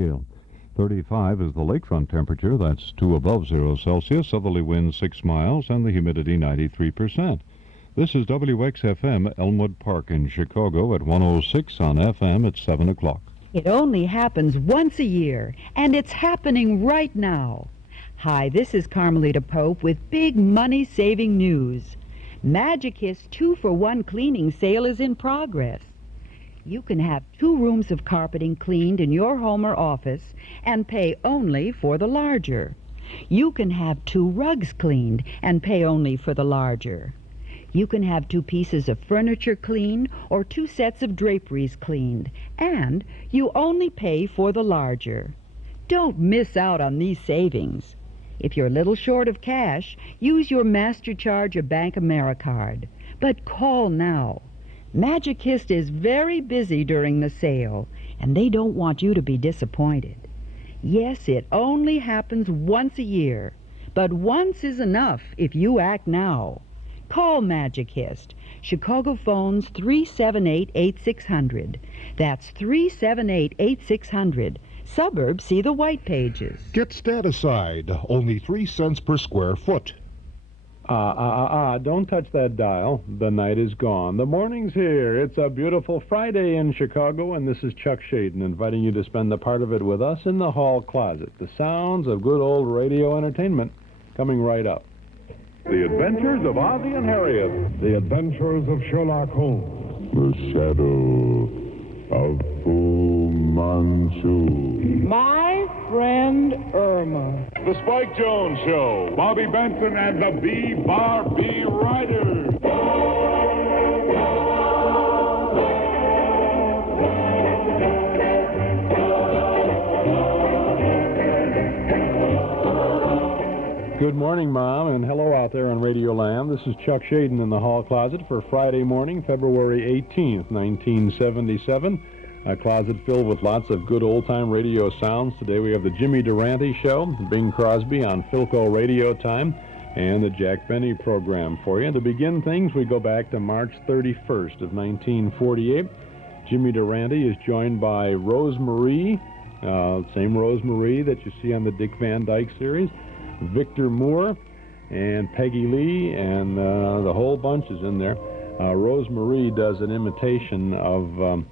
scale. 35 is the lakefront temperature. That's 2 above 0 Celsius. Southerly winds 6 miles and the humidity 93%. This is WXFM Elmwood Park in Chicago at 106 on FM at 7 o'clock. It only happens once a year, and it's happening right now. Hi, this is Carmelita Pope with big money-saving news. Magicist 2-for-1 cleaning sale is in progress. You can have 2 rooms of carpeting cleaned in your home or office and pay only for the larger. You can have 2 rugs cleaned and pay only for the larger. You can have 2 pieces of furniture cleaned or 2 sets of draperies cleaned, and you only pay for the larger. Don't miss out on these savings. If you're a little short of cash, use your MasterCharge or Bank AmeriCard. But call now. Magicist is very busy during the sale, and they don't want you to be disappointed. Yes, it only happens once a year, but once is enough if you act now. Call Magicist. Chicago phones 378-8600. That's 378-8600. Suburbs see the white pages. Get Staticide, only 3 cents per square foot. Don't touch that dial. The night is gone. The morning's here. It's a beautiful Friday in Chicago, and this is Chuck Shaden inviting you to spend a part of it with us in the hall closet. The sounds of good old radio entertainment coming right up. The Adventures of Ozzie and Harriet. The Adventures of Sherlock Holmes. The Shadow of Fu Manchu. My friend Irma. The Spike Jones Show. Bobby Benson and the B-Bar B Riders. Good morning, Mom, and hello out there on Radio Land. This is Chuck Shaden in the hall closet for Friday morning, February 18th, 1977. A closet filled with lots of good old-time radio sounds. Today we have the Jimmy Durante Show, Bing Crosby on PHILCO Radio Time, and the Jack Benny program for you. To begin things, we go back to March 31st of 1948. Jimmy Durante is joined by Rose Marie, same Rose Marie that you see on the Dick Van Dyke series, Victor Moore, and Peggy Lee, and the whole bunch is in there. Rose Marie does an imitation of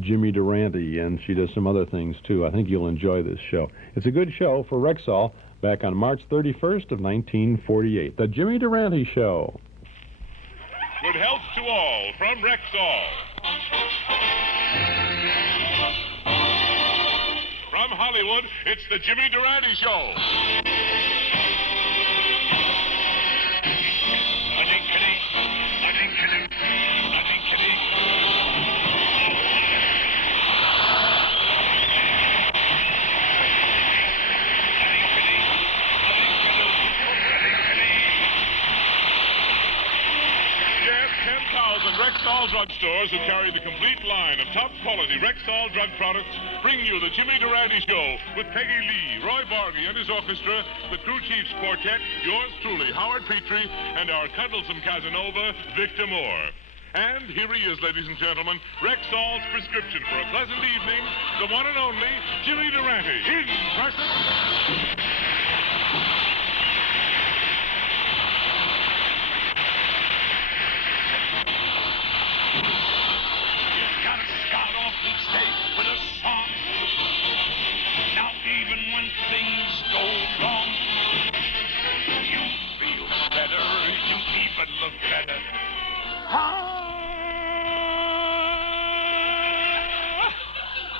Jimmy Durante, and she does some other things, too. I think you'll enjoy this show. It's a good show for Rexall back on March 31st of 1948. The Jimmy Durante Show. Good health to all from Rexall. From Hollywood, it's the Jimmy Durante Show. Rexall drugstores who carry the complete line of top-quality Rexall drug products bring you the Jimmy Durante Show with Peggy Lee, Roy Bargy and his orchestra, the Crew Chiefs Quartet, yours truly, Howard Petrie, and our cuddlesome Casanova, Victor Moore. And here he is, ladies and gentlemen, Rexall's prescription for a pleasant evening, the one and only Jimmy Durante, in person.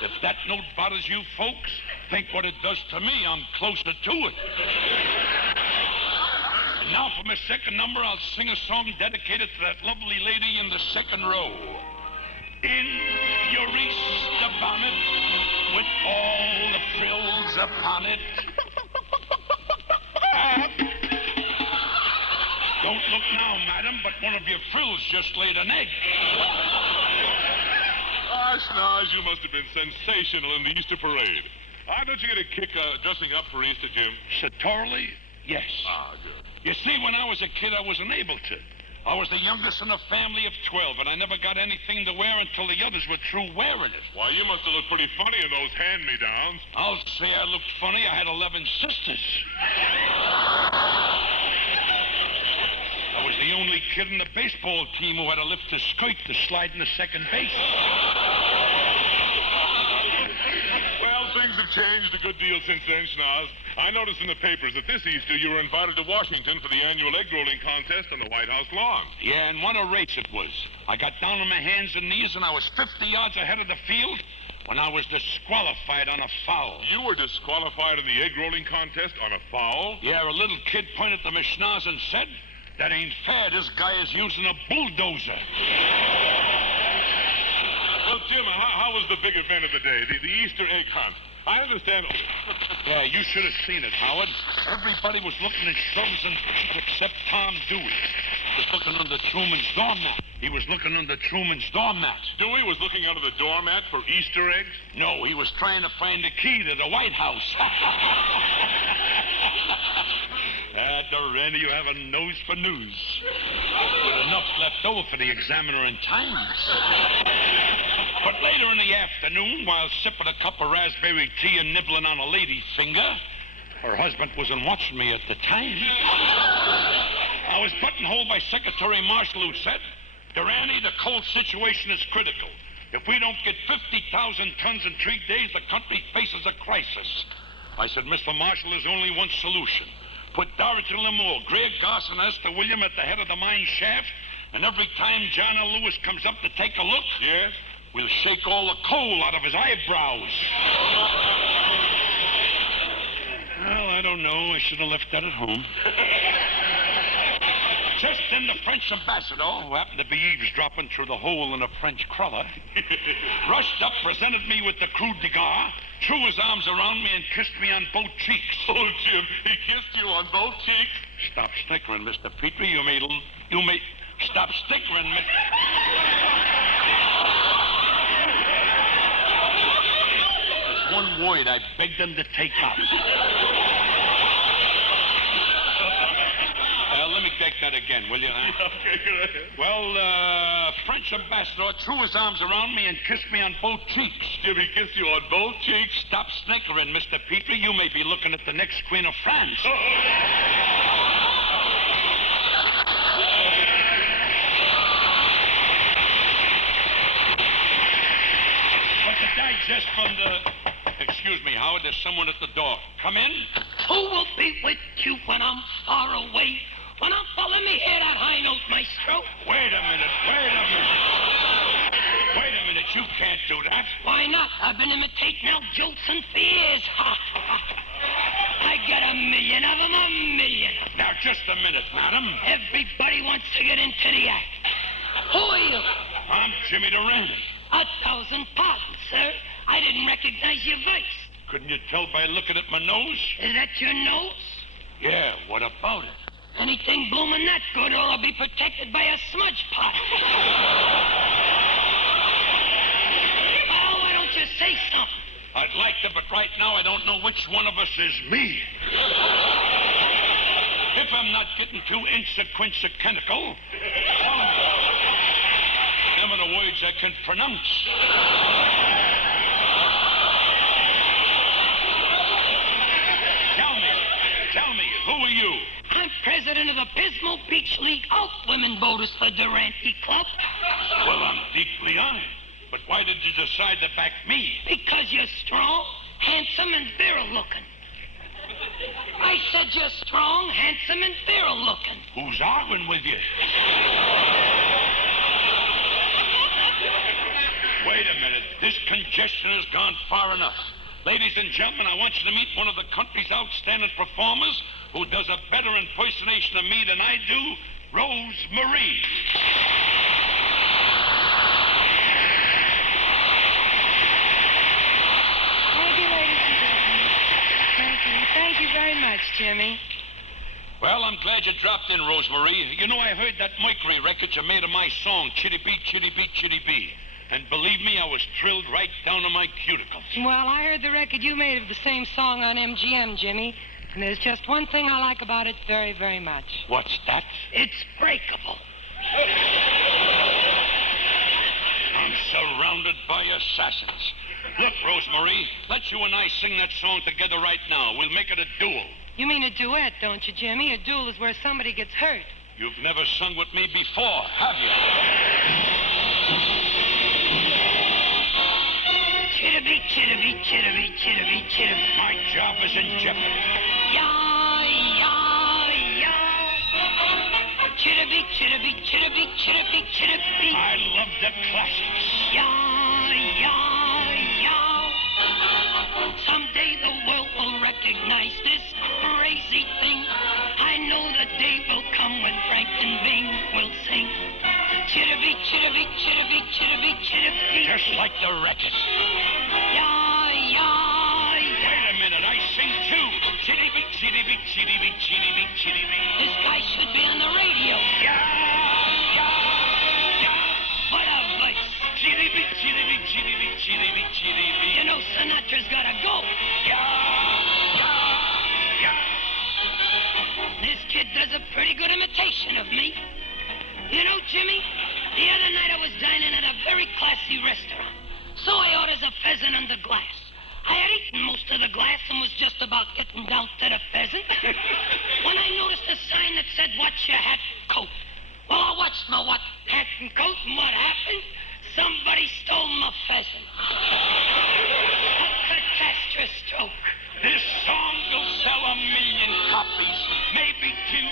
If that note bothers you folks, think what it does to me. I'm closer to it. And now for my second number, I'll sing a song dedicated to that lovely lady in the second row. In your Easter bonnet, with all the frills upon it. Don't look now, madam, but one of your frills just laid an egg. Gosh, you must have been sensational in the Easter parade. Don't you get a kick dressing up for Easter, Jim? Satorly? Yes. Good. You see, when I was a kid, I wasn't able to. I was the youngest in a family of 12, and I never got anything to wear until the others were through wearing it. Why, you must have looked pretty funny in those hand-me-downs. I'll say I looked funny. I had 11 sisters. I was the only kid in the baseball team who had to lift his skirt to slide into second base. Well, things have changed a good deal since then, Schnoz. I noticed in the papers that this Easter you were invited to Washington for the annual egg rolling contest on the White House lawn. Yeah, and what a race it was. I got down on my hands and knees, and I was 50 yards ahead of the field when I was disqualified on a foul. You were disqualified in the egg rolling contest on a foul? Yeah, a little kid pointed to my schnoz and said, "That ain't fair. This guy is using a bulldozer." Well, Jim, how was the big event of the day, the Easter egg hunt? I understand. Yeah, you should have seen it, Howard. Everybody was looking in shrubs and except Tom Dewey. He was looking under Truman's doormat. He was looking under Truman's doormat. Dewey was looking under the doormat for Easter eggs? No, he was trying to find the key to the White House. Durante, you have a nose for news. With enough left over for the Examiner and Times. But later in the afternoon, while sipping a cup of raspberry tea and nibbling on a lady's finger, her husband wasn't watching me at the time. I was buttonholed by Secretary Marshall, who said, "Durante, the coal situation is critical. If we don't get 50,000 tons in 3 days, the country faces a crisis." I said, "Mr. Marshall, there's only one solution. Put Dorothy Limore, Greg Garson, and Esther William at the head of the mine shaft, and every time John L. Lewis comes up to take a look, yes, we'll shake all the coal out of his eyebrows." Well, I don't know. I should have left that at home. Just then the French ambassador, who happened to be eavesdropping through the hole in a French cruller, rushed up, presented me with the Croix de Guerre, threw his arms around me and kissed me on both cheeks. Oh, Jim, he kissed you on both cheeks? Stop snickering, Mr. Petrie. You may... Stop snickering, Mr. There's one word I begged them to take out. Let me take that again, will you? Huh? Okay, good. Well, French ambassador threw his arms around me and kissed me on both cheeks. Jim, he kissed you on both cheeks? Stop snickering, Mr. Petrie. You may be looking at the next Queen of France. But the digest from the... Excuse me, Howard, there's someone at the door. Come in. Who will be with you when I'm far away? When I'm far, let me hear that high note, maestro. Wait a minute. Wait a minute, you can't do that. Why not? I've been imitating Al Jolson for years. I got a million of them, a million. Now, just a minute, madam. Everybody wants to get into the act. Who are you? I'm Jimmy Durante. 1,000 pardons, sir. I didn't recognize your voice. Couldn't you tell by looking at my nose? Is that your nose? Yeah, what about it? Anything blooming that good ought to be protected by a smudge pot. Well, why don't you say something? I'd like to, but right now I don't know which one of us is me. If I'm not getting too insequential, them are the words I can pronounce. Tell me, who are you? I'm president of the Pismo Beach League Out Women Voters for Durante Club. Well, I'm deeply honored. But why did you decide to back me? Because you're strong, handsome, and virile looking. I said you're strong, handsome, and virile looking. Who's arguing with you? Wait a minute. This congestion has gone far enough. Ladies and gentlemen, I want you to meet one of the country's outstanding performers who does a better impersonation of me than I do, Rose Marie. Thank you, ladies and gentlemen. Thank you. Thank you very much, Jimmy. Well, I'm glad you dropped in, Rose Marie. You know, I heard that Mercury record you made of my song, Chitty Bee, Chitty Bee, Chitty Bee. And believe me, I was thrilled right down to my cuticles. Well, I heard the record you made of the same song on MGM, Jimmy. And there's just one thing I like about it very, very much. What's that? It's breakable. I'm surrounded by assassins. Look, Rosemary, let's you and I sing that song together right now. We'll make it a duel. You mean a duet, don't you, Jimmy? A duel is where somebody gets hurt. You've never sung with me before, have you? Chitterby, chitterby, chitterby, chitterby, chitterby. My job is in jeopardy. Yah, yah, yah. Chitterby, chitterby, chitterby, chitterby, chitterby. I love the classics. Yah, yah, yah. Someday the world will recognize this crazy thing. I know the day will come when Frank and Bing will sing. Chitterby, chitterby, chitterby, chitterby, chitterby. Just like the racket. Yah, yah, yah. Wait a minute, I sing too. Chitty-bee, chitty-bee, chitty-bee, chitty-bee, chitty-bee. This guy should be on the radio. Yeah, yeah, yeah. What a voice. Chitty-bee, chitty-bee, chitty-bee, chitty-bee, chitty-bee. You know Sinatra's gotta go. Yeah, yeah, yeah. This kid does a pretty good imitation of me. You know, Jimmy, the other night I was dining at a very classy restaurant. So I orders a pheasant under glass. I had eaten most of the glass and was just about getting down to the pheasant when I noticed a sign that said, "Watch your hat and coat." Well, I watched my hat and coat, and what happened? Somebody stole my pheasant. A catastrophe. This song will sell 1,000,000 copies, maybe 2.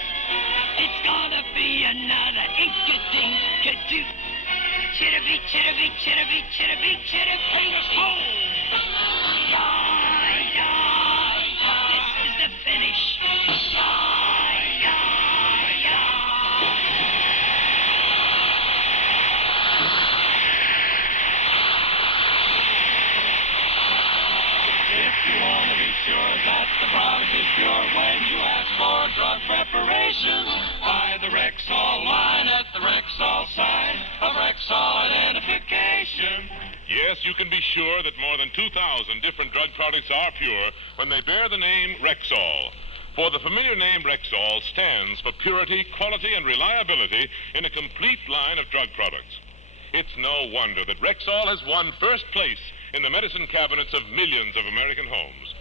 It's gonna be another ink-a-dink-a-doo. Chitterby, chitterby, chitterby, chitterby, chitterby. Oh! Yah, yah, yah. This is the finish. Yah, yah, yah. If you want to be sure that the product is pure when you ask for drug preparations, buy the Rexall line at the Rexall sign of Rexall identification. Yes, you can be sure that more than 2,000 different drug products are pure when they bear the name Rexall. For the familiar name Rexall stands for purity, quality, and reliability in a complete line of drug products. It's no wonder that Rexall has won first place in the medicine cabinets of millions of American homes.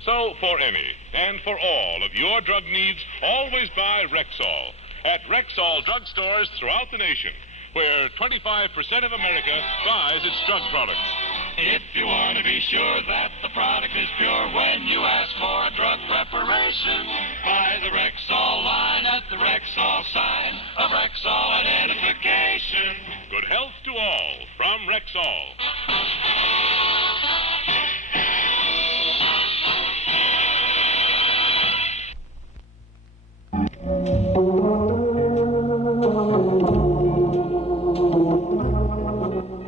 So, for any and for all of your drug needs, always buy Rexall at Rexall drugstores throughout the nation, where 25% of America buys its drug products. If you want to be sure that the product is pure when you ask for a drug preparation, buy the Rexall line at the Rexall sign of Rexall identification. Good health to all from Rexall.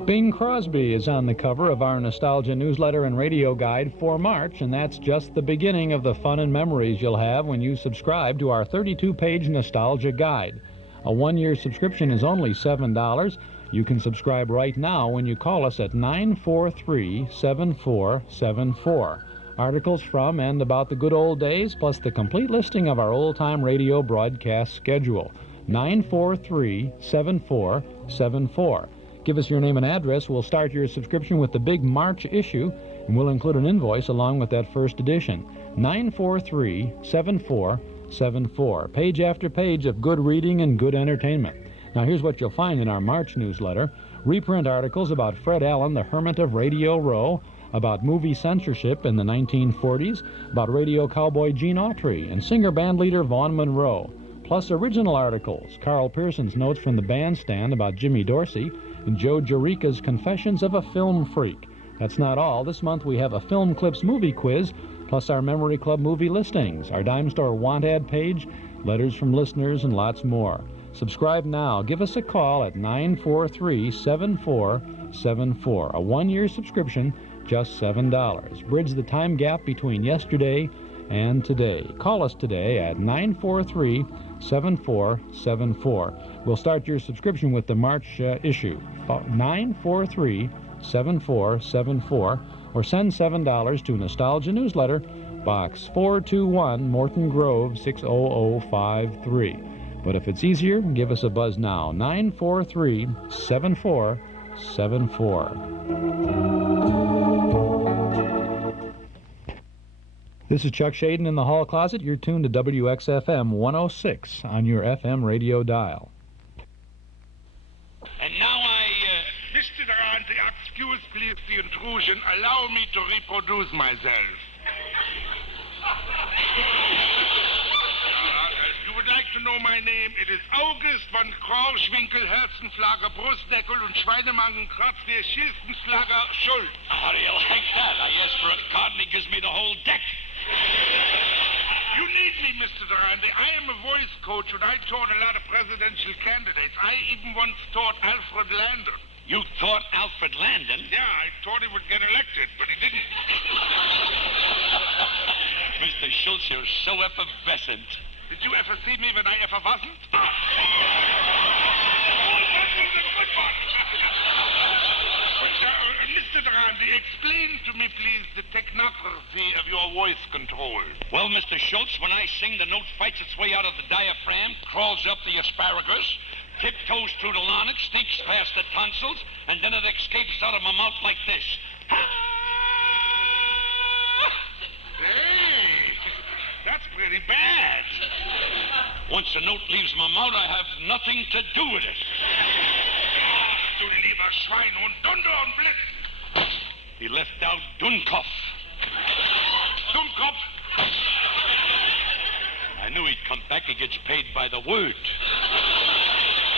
Bing Crosby is on the cover of our Nostalgia newsletter and radio guide for March, and that's just the beginning of the fun and memories you'll have when you subscribe to our 32-page Nostalgia guide. A one-year subscription is only $7. You can subscribe right now when you call us at 943-7474. Articles from and about the good old days, plus the complete listing of our old-time radio broadcast schedule. 943-7474. Give us your name and address. We'll start your subscription with the big March issue, and we'll include an invoice along with that first edition. 943-7474. Page after page of good reading and good entertainment. Now here's what you'll find in our March newsletter. Reprint articles about Fred Allen, the Hermit of Radio Row, about movie censorship in the 1940s, about radio cowboy Gene Autry, and singer-band leader Vaughn Monroe. Plus original articles, Carl Pearson's notes from the bandstand about Jimmy Dorsey, and Joe Jerica's Confessions of a Film Freak. That's not all. This month we have a Film Clips movie quiz, plus our Memory Club movie listings, our Dime Store Want Ad page, letters from listeners, and lots more. Subscribe now. Give us a call at 943-7474. A one-year subscription, just $7. Bridge the time gap between yesterday and today. Call us today at 943-7474. We'll start your subscription with the March issue. 943-7474, or send $7 to Nostalgia Newsletter, Box 421, Morton Grove, 60053. But if it's easier, give us a buzz now. 943-7474. This is Chuck Shaden in the hall closet. You're tuned to WXFM 106 on your FM radio dial. And now Mr. Durante, excuse please the intrusion. Allow me to reproduce myself. You would like to know my name? It is August von Krauschwinkel, Herzenflager, Brustdeckel und Schweinemagen, Kratzwehr, Schilstenslager, Schuld. How do you like that? I ask for a card and he gives me the whole deck. You need me, Mr. Durante. I am a voice coach, and I taught a lot of presidential candidates. I even once taught Alfred Landon. You taught Alfred Landon? Yeah, I thought he would get elected, but he didn't. Mr. Schultz, you're so effervescent. Did you ever see me when I ever wasn't? Oh, that was a good one. But, Mr. Durante, explain to me, please, the technocracy of your voice control. Well, Mr. Schultz, when I sing, the note fights its way out of the diaphragm, crawls up the asparagus, tiptoes through the larynx, sneaks past the tonsils, and then it escapes out of my mouth like this. Hey, that's pretty bad. Once a note leaves my mouth, I have nothing to do with it. Du lieber Schwein und Dunder und Blitz. He left out Dummkopf. Dummkopf. I knew he'd come back. He gets paid by the word.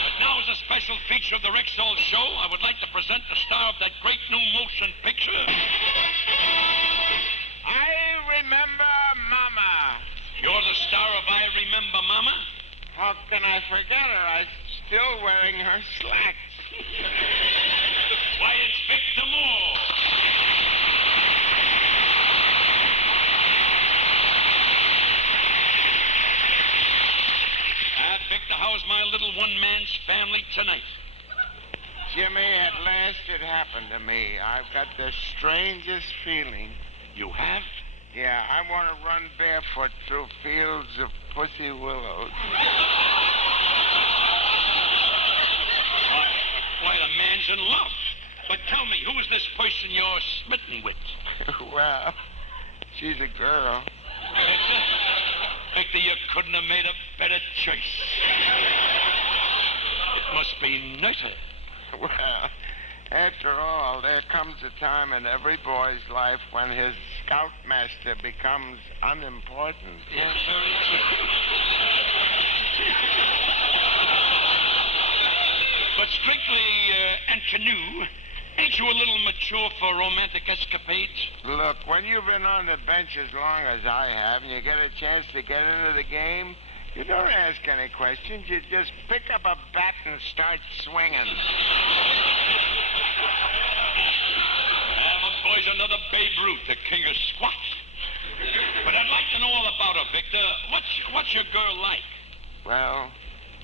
But now, as a special feature of the Rexall show, I would like to present the star of that great new motion picture. I remember Mama. You're the star of I Remember Mama? How can I forget her? I'm still wearing her slacks. Why, it's Victor Moore. Victor, how's my little one-man's family tonight? Jimmy, at last it happened to me. I've got the strangest feeling. You have? Yeah, I want to run barefoot through fields of pussy willows. Why, the man's in love. But tell me, who is this person you're smitten with? Well, she's a girl. Victor, you couldn't have made a better choice. It must be nicer. Well, after all, there comes a time in every boy's life when his scoutmaster becomes unimportant. Yes, very true. But strictly and canoe, ain't you a little mature for romantic escapades? Look, when you've been on the bench as long as I have, and you get a chance to get into the game, you don't ask any questions. You just pick up a bat and start swinging. My boy's another Babe Ruth, the king of squat. But I'd like to know all about her, Victor. What's your girl like? Well,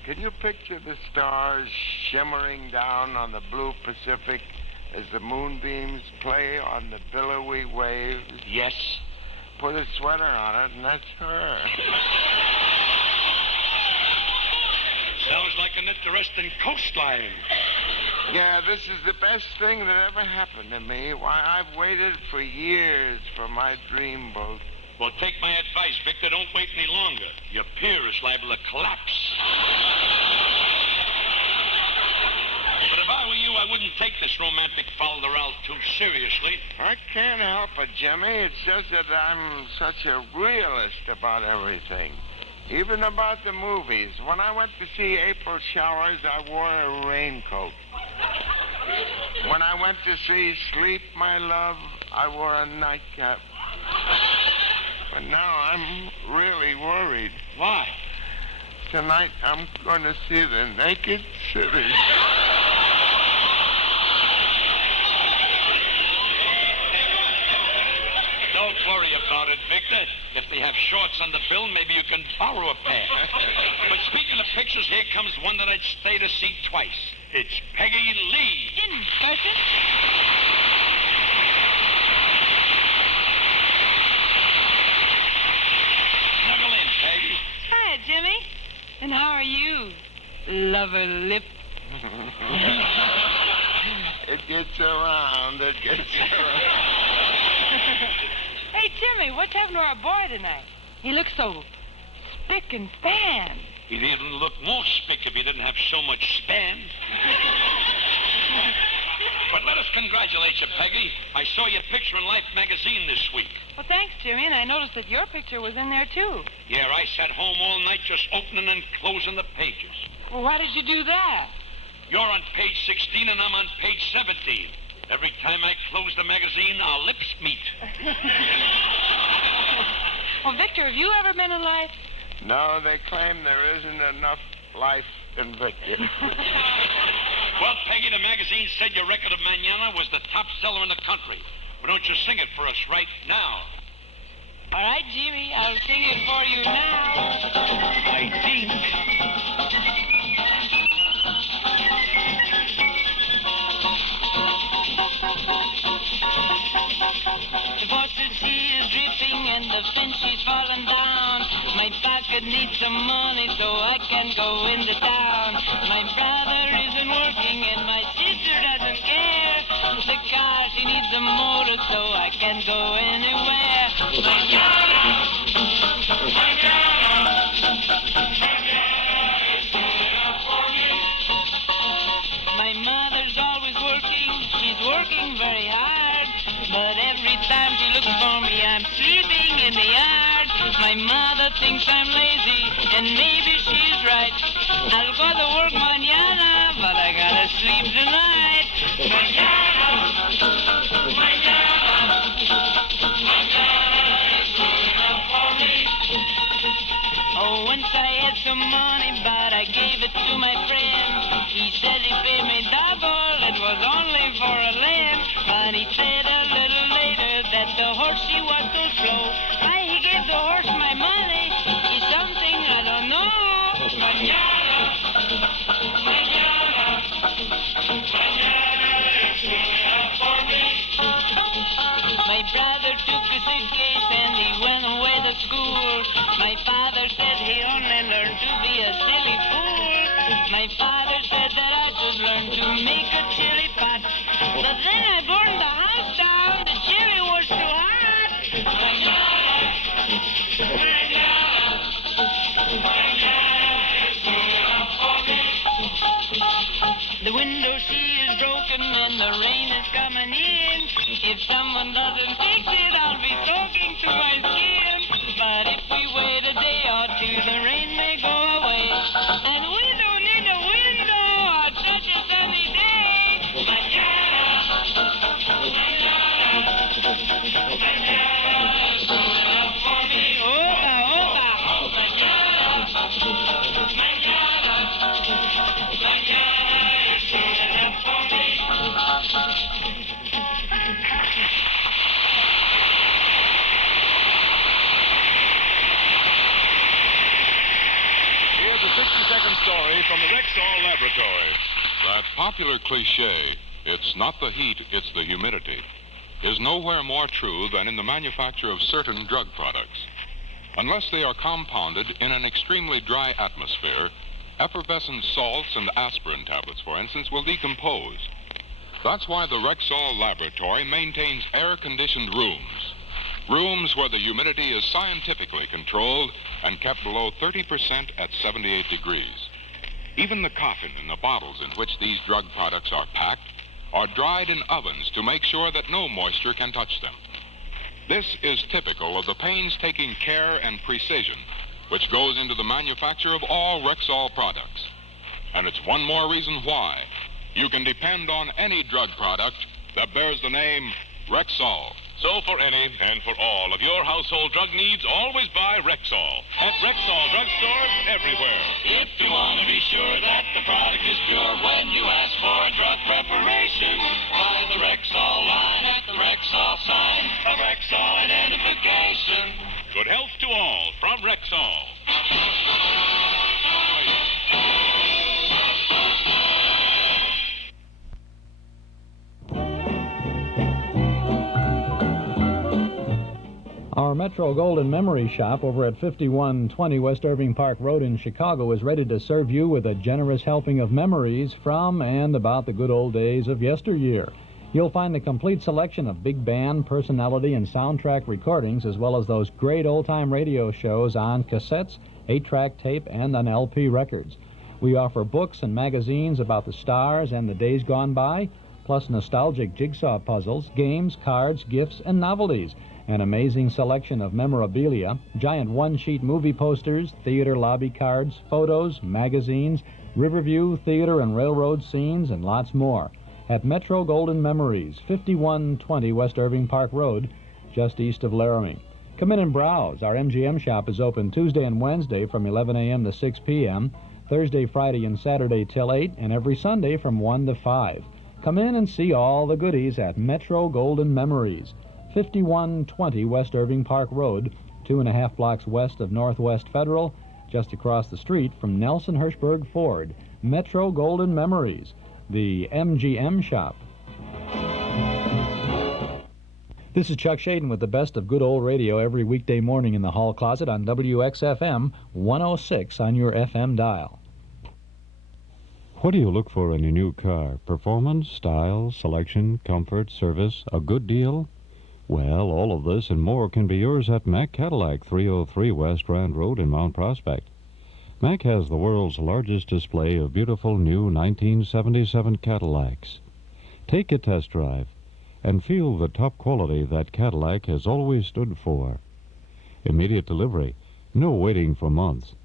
can you picture the stars shimmering down on the blue Pacific as the moonbeams play on the billowy waves? Yes. Put a sweater on it, and that's her. Sounds like an interesting coastline. Yeah, this is the best thing that ever happened to me. Why, I've waited for years for my dream boat. Well, take my advice, Victor. Don't wait any longer. Your pier is liable to collapse. But if I were you, I wouldn't take this romantic fol-de-rol too seriously. I can't help it, Jimmy. It's just that I'm such a realist about everything. Even about the movies. When I went to see April Showers, I wore a raincoat. When I went to see Sleep, My Love, I wore a nightcap. But now I'm really worried. Why? Tonight I'm going to see the Naked City. Don't worry about it, Victor. If they have shorts on the bill, maybe you can borrow a pair. But speaking of pictures, here comes one that I'd stay to see twice. It's Peggy Lee. In person? Snuggle in, Peggy. Hiya, Jimmy. And how are you, lover lip? It gets around. Hey, Jimmy, what's happened to our boy tonight? He looks so spick and span. He'd even look more spick if he didn't have so much span. But let us congratulate you, Peggy. I saw your picture in Life magazine this week. Well, thanks, Jimmy, and I noticed that your picture was in there, too. Yeah, I sat home all night just opening and closing the pages. Well, why did you do that? You're on page 16 and I'm on page 17. Every time I close the magazine, our lips meet. Well, Victor, have you ever been in life? No, they claim there isn't enough life in Victor. Well, Peggy, the magazine said your record of Manana was the top seller in the country. Why don't you sing it for us right now? All right, Jimmy, I'll sing it for you now. I think. The faucet, she is dripping and the fence is falling down. My pocket needs some money so I can go into town. My brother isn't working and my sister doesn't care. The car, she needs a motor so I can go anywhere. My mother's always working, she's working very hard. But every time she looks for me, I'm sleeping in the yard. My mother thinks I'm lazy, and maybe she's right. I'll go to work mañana, but I gotta sleep tonight. Oh, once I had some money, but I gave it to my friend. He said he paid me double, it was only for a lamb. But he said a little later that the horse, she was too slow. Why he gave the horse my money is something I don't know. My brother took a suitcase and he went away to school. My father said he only learned to be a silly fool. My father said that I should learn to make a chili pot. But then I burned the house down. The chili was too hot. The window, she is broken and the rain is coming in. If someone doesn't fix it, I'll be soaking to my skin. But if we wait a day or two, the rain may go away. And we don't need a window on such a sunny day. Opa, opa. Here's a 60-second story from the Rexall Laboratory. That popular cliche, "It's not the heat, it's the humidity," is nowhere more true than in the manufacture of certain drug products. Unless they are compounded in an extremely dry atmosphere, effervescent salts and aspirin tablets, for instance, will decompose. That's why the Rexall Laboratory maintains air-conditioned rooms. Rooms where the humidity is scientifically controlled and kept below 30% at 78 degrees. Even the cotton in the bottles in which these drug products are packed are dried in ovens to make sure that no moisture can touch them. This is typical of the painstaking care and precision which goes into the manufacture of all Rexall products. And it's one more reason why you can depend on any drug product that bears the name Rexall. So for any and for all of your household drug needs, always buy Rexall at Rexall drugstores everywhere. If you want to be sure that the product is pure when you ask for a drug preparation, buy the Rexall line at the Rexall sign of Rexall identification. Good health to all from Rexall. Our Metro Golden Memory Shop over at 5120 West Irving Park Road in Chicago is ready to serve you with a generous helping of memories from and about the good old days of yesteryear. You'll find a complete selection of big band, personality, and soundtrack recordings, as well as those great old-time radio shows on cassettes, 8-track tape, and on LP records. We offer books and magazines about the stars and the days gone by, plus nostalgic jigsaw puzzles, games, cards, gifts, and novelties. An amazing selection of memorabilia, giant one-sheet movie posters, theater lobby cards, photos, magazines, Riverview, theater and railroad scenes, and lots more. At Metro Golden Memories, 5120 West Irving Park Road, just east of Laramie. Come in and browse. Our MGM shop is open Tuesday and Wednesday from 11 a.m. to 6 p.m., Thursday, Friday, and Saturday till 8, and every Sunday from 1 to 5. Come in and see all the goodies at Metro Golden Memories, 5120 West Irving Park Road, 2.5 blocks west of Northwest Federal, just across the street from Nelson Hirschberg Ford. Metro Golden Memories, the MGM shop. This is Chuck Shaden with the best of good old radio every weekday morning in the hall closet on WXFM 106 on your FM dial. What do you look for in a new car? Performance, style, selection, comfort, service, a good deal? Well, all of this and more can be yours at Mack Cadillac, 303 West Grand Road in Mount Prospect. Mack has the world's largest display of beautiful new 1977 Cadillacs. Take a test drive and feel the top quality that Cadillac has always stood for. Immediate delivery, no waiting for months.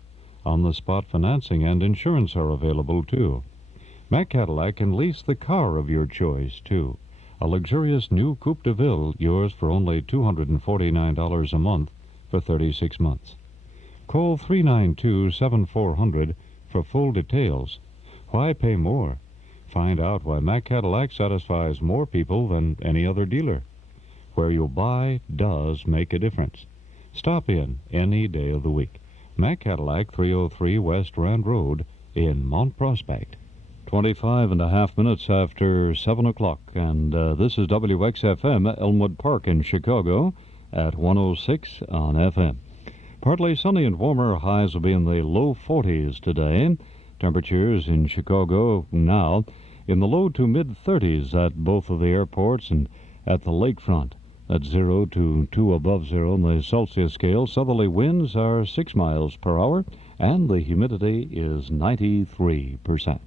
On-the-spot financing and insurance are available, too. Mack Cadillac can lease the car of your choice, too. A luxurious new Coupe de Ville, yours for only $249 a month for 36 months. Call 392-7400 for full details. Why pay more? Find out why Mack Cadillac satisfies more people than any other dealer. Where you buy does make a difference. Stop in any day of the week. Mack Cadillac, 303 West Rand Road in Mount Prospect. 25.5 minutes after 7 o'clock, and this is WXFM, Elmwood Park in Chicago at 106 on FM. Partly sunny and warmer. Highs will be in the low 40s today. Temperatures in Chicago now in the low to mid-30s at both of the airports and at the lakefront. That's 0 to 2 above zero on the Celsius scale. Southerly winds are 6 miles per hour, and the humidity is 93%.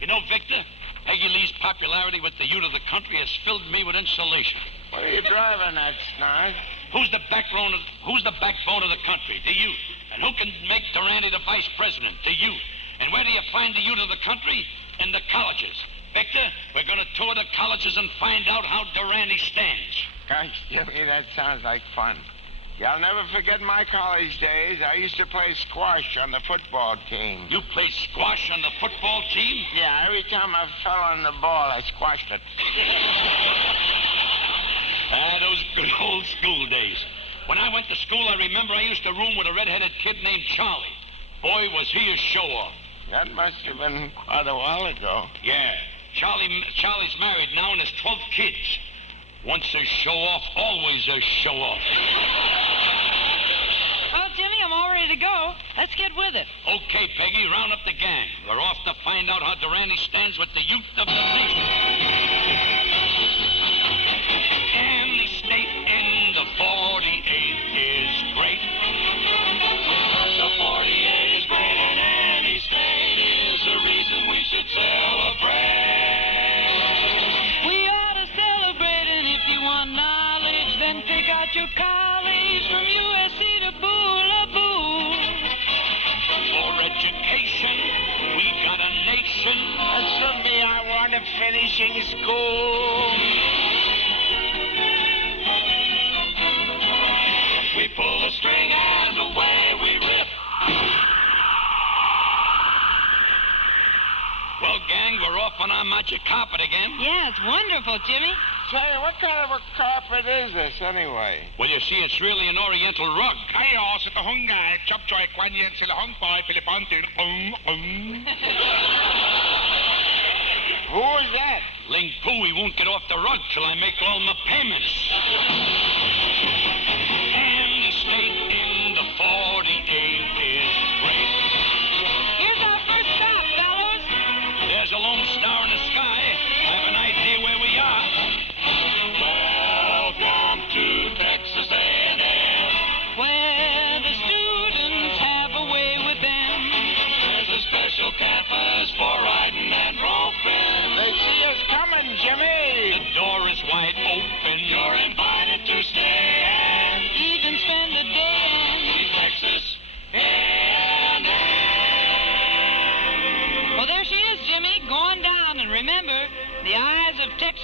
You know, Victor, Peggy Lee's popularity with the youth of the country has filled me with insulation. What are you driving at, Snide? Who's the backbone of the country? The youth. And who can make Durante the vice president? The youth. And where do you find the youth of the country? In the colleges. Victor, we're going to tour the colleges and find out how Durante stands. Gosh, Jimmy, that sounds like fun. I'll never forget my college days. I used to play squash on the football team. You played squash on the football team? Yeah, every time I fell on the ball, I squashed it. Those good old school days. When I went to school, I remember I used to room with a red-headed kid named Charlie. Boy, was he a show-off. That must have been quite a while ago. Yeah. Charlie's married now and has 12 kids. Once a show-off, always a show-off. Oh, Jimmy, I'm all ready to go. Let's get with it. Okay, Peggy, round up the gang. We're off to find out how Durante stands with the youth of the nation. Any state in the 48 is great. The 48 is great, and any state is a reason we should celebrate. We ought to celebrate, and if you want knowledge, then pick out your college from USC to Boo-la-Boo. For education, we got a nation. Someday I want to finishing school. We pull a string and away we rip. Well, gang, we're off on our magic carpet again. Yeah, it's wonderful, Jimmy. Say, what kind of a carpet is this, anyway? Well, you see, it's really an oriental rug. Who is that? Ling Poo, he won't get off the rug till I make all my payments.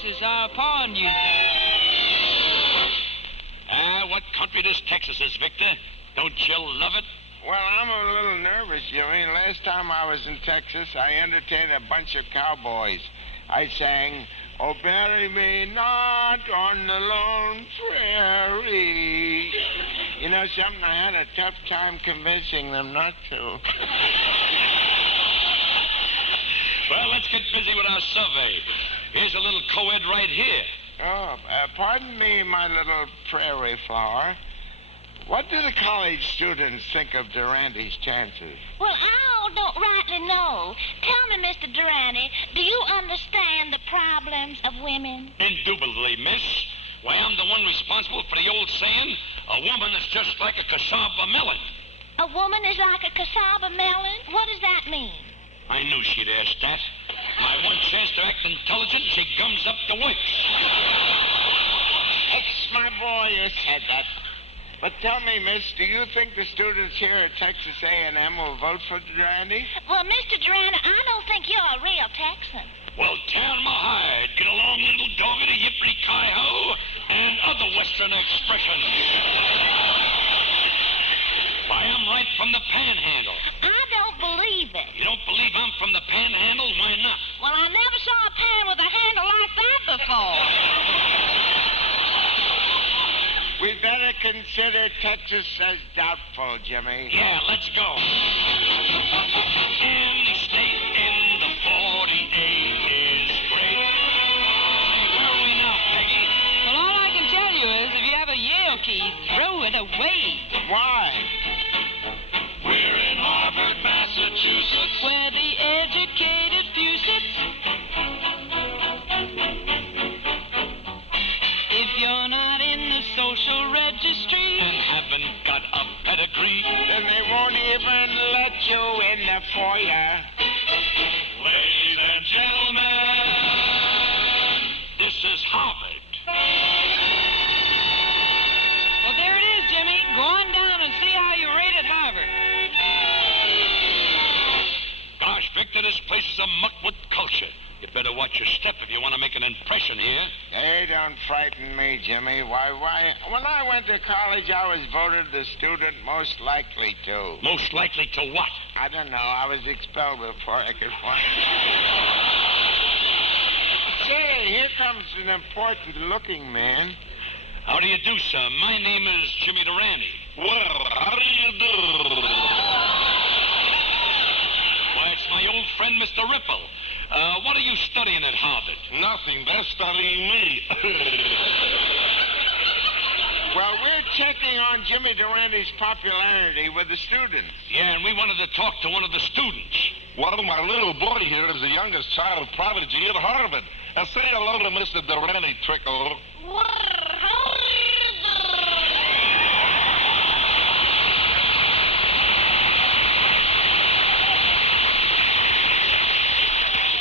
Texas are upon you. What country does Texas is, Victor? Don't you love it? Well, I'm a little nervous, Jimmy. Last time I was in Texas, I entertained a bunch of cowboys. I sang, "Oh, bury me not on the lone prairie." You know something? I had a tough time convincing them not to. Well, let's get busy with our survey. Here's a little co-ed right here. Oh, pardon me, my little prairie flower. What do the college students think of Durante's chances? Well, I don't rightly know. Tell me, Mr. Durante, do you understand the problems of women? Indubitably, miss. Why, I'm the one responsible for the old saying, a woman is just like a cassava melon. A woman is like a cassava melon? What does that mean? I knew she'd ask that. My one chance to act intelligent, she gums up the works. It's my boy who said that. But tell me, miss, do you think the students here at Texas A&M will vote for Durante? Well, Mr. Durante, I don't think you're a real Texan. Well, tear my hide. Get along, little doggity, yippity-ki-ho, and other Western expressions. Why, I'm right from the panhandle. I don't believe it. You don't believe I'm from the panhandle? Why not? Well, I never saw a pan with a handle like that before. We'd better consider Texas as doubtful, Jimmy. Yeah, let's go. Any state in the 48 is great. Hey, where are we now, Peggy? Well, all I can tell you is if you have a Yale key, throw it away. Why? We're in Harvard, Massachusetts, where the educated few sits. If you're not in the social registry and haven't got a pedigree, then they won't even let you in the foyer. Ladies and gentlemen, this is Harvard. Well, there it is, Jimmy. Go on down and see how you rate at Harvard. Gosh, Victor, this place is a muck with culture. You better watch your step if you want to make an impression here. Hey, don't frighten me, Jimmy. Why? When I went to college, I was voted the student most likely to. Most likely to what? I don't know. I was expelled before I could find it. Say, here comes an important-looking man. How do you do, sir? My name is Jimmy Durante. Well, how do you do? Why, it's my old friend, Mr. Ripple. What are you studying at Harvard? Nothing. They're studying me. Well, we're checking on Jimmy Durante's popularity with the students. Yeah, and we wanted to talk to one of the students. Well, my little boy here is the youngest child prodigy at Harvard. Say hello to Mr. Durante, Trickle.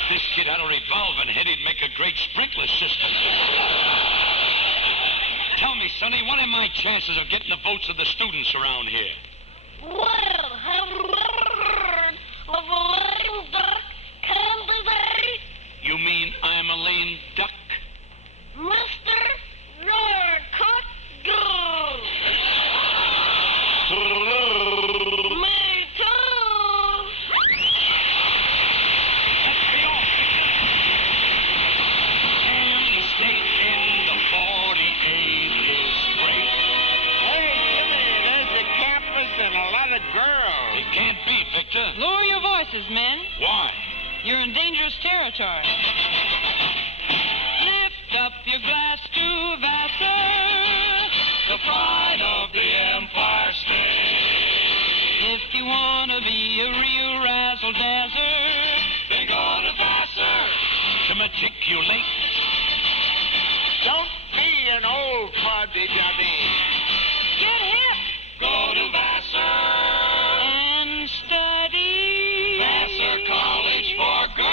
This kid had a revolving head, he'd make a great sprinkler system. Tell me, Sonny, what are my chances of getting the votes of the students around here? You mean I'm a lame duck? Mister, you're cut girl. Me too. Any state in the 48 is great. Hey, Jimmy, there's a campus and a lot of girls. It can't be, Victor. Lower your voices, men. Why? You're in dangerous territory. Lift up your glass to Vassar, The pride of the Empire State. if you want to be a real razzle-dazzle. Then go to Vassar to matriculate. Don't be an old fuddy-duddy. Get hip Go to Vassar. and study. Vassar College for Girls.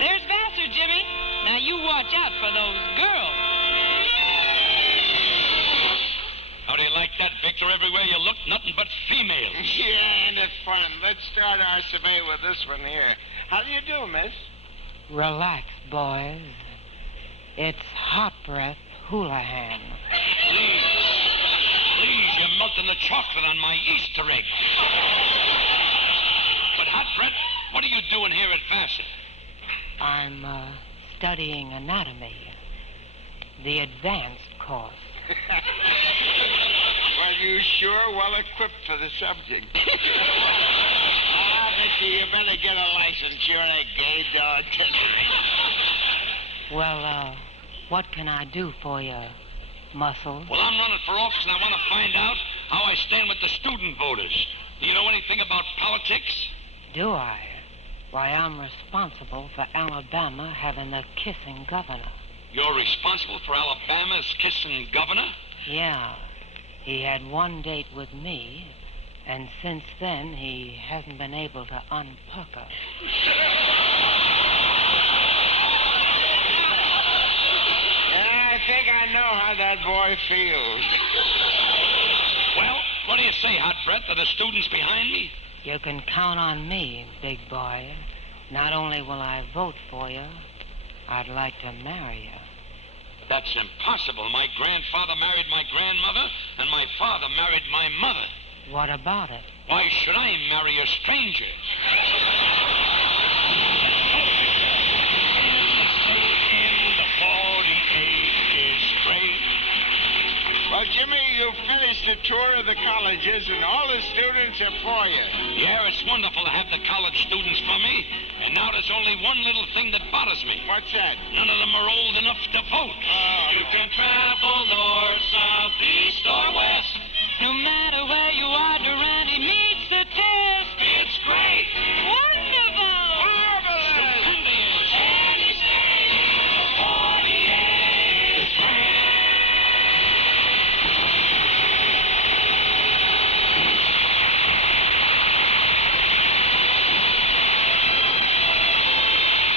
There's Vassar, Jimmy. Now you watch out for those girls. How do you like that, Victor? Everywhere you look, nothing but females. Yeah, ain't it fun? Let's start our survey with this one here. How do you do, miss? Relax, boys. It's Hot Breath Houlihan. Please, you're melting the chocolate on my Easter egg. But Hot Breath, what are you doing here at Vassar? I'm studying anatomy. The advanced course. Well, you sure well equipped for the subject. Mister, you better get a license. You're a gay dog tonight. Well, what can I do for you, Muscle? Well, I'm running for office, and I want to find out how I stand with the student voters. Do you know anything about politics? Do I? Why, I'm responsible for Alabama having the kissing governor. You're responsible for Alabama's kissing governor? Yeah. He had one date with me, and since then he hasn't been able to unpucker. I think I know how that boy feels. Well, what do you say, Hot Breath? Are the students behind me? You can count on me, big boy. Not only will I vote for you, I'd like to marry you. That's impossible. My grandfather married my grandmother, and my father married my mother. What about it? Why should I marry a stranger? Well, Jimmy, you finished the tour of the colleges, and all the students are for you. Yeah, it's wonderful to have the college students for me. And now there's only one little thing that bothers me. What's that? None of them are old enough to vote. You can travel north, south, east, or west. No matter where you are, Durante meets the test. It's great. Wonderful. Marvelous. Stupendous. Any state, 48 is grand.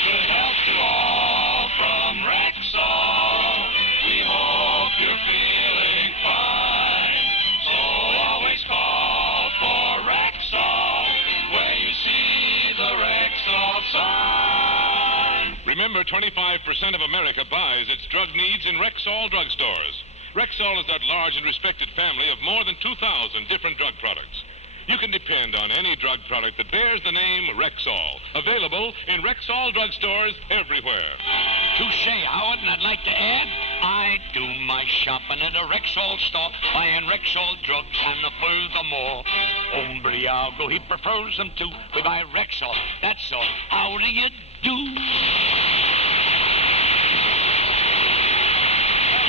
Good health to all from Rexall. We hope you're feeling fine. So always call for Rexall when you see the Rexall sign. Remember, 25% of America buys its drug needs in Rexall drugstores. Rexall is that large and respected family of more than 2,000 different drug products. You can depend on any drug product that bears the name Rexall. Available in Rexall drugstores everywhere. Touche, Howard, and I'd like to add, I do my shopping at a Rexall store, buying Rexall drugs, and furthermore, Umbriago, he prefers them too. We buy Rexall, that's all. How do you do?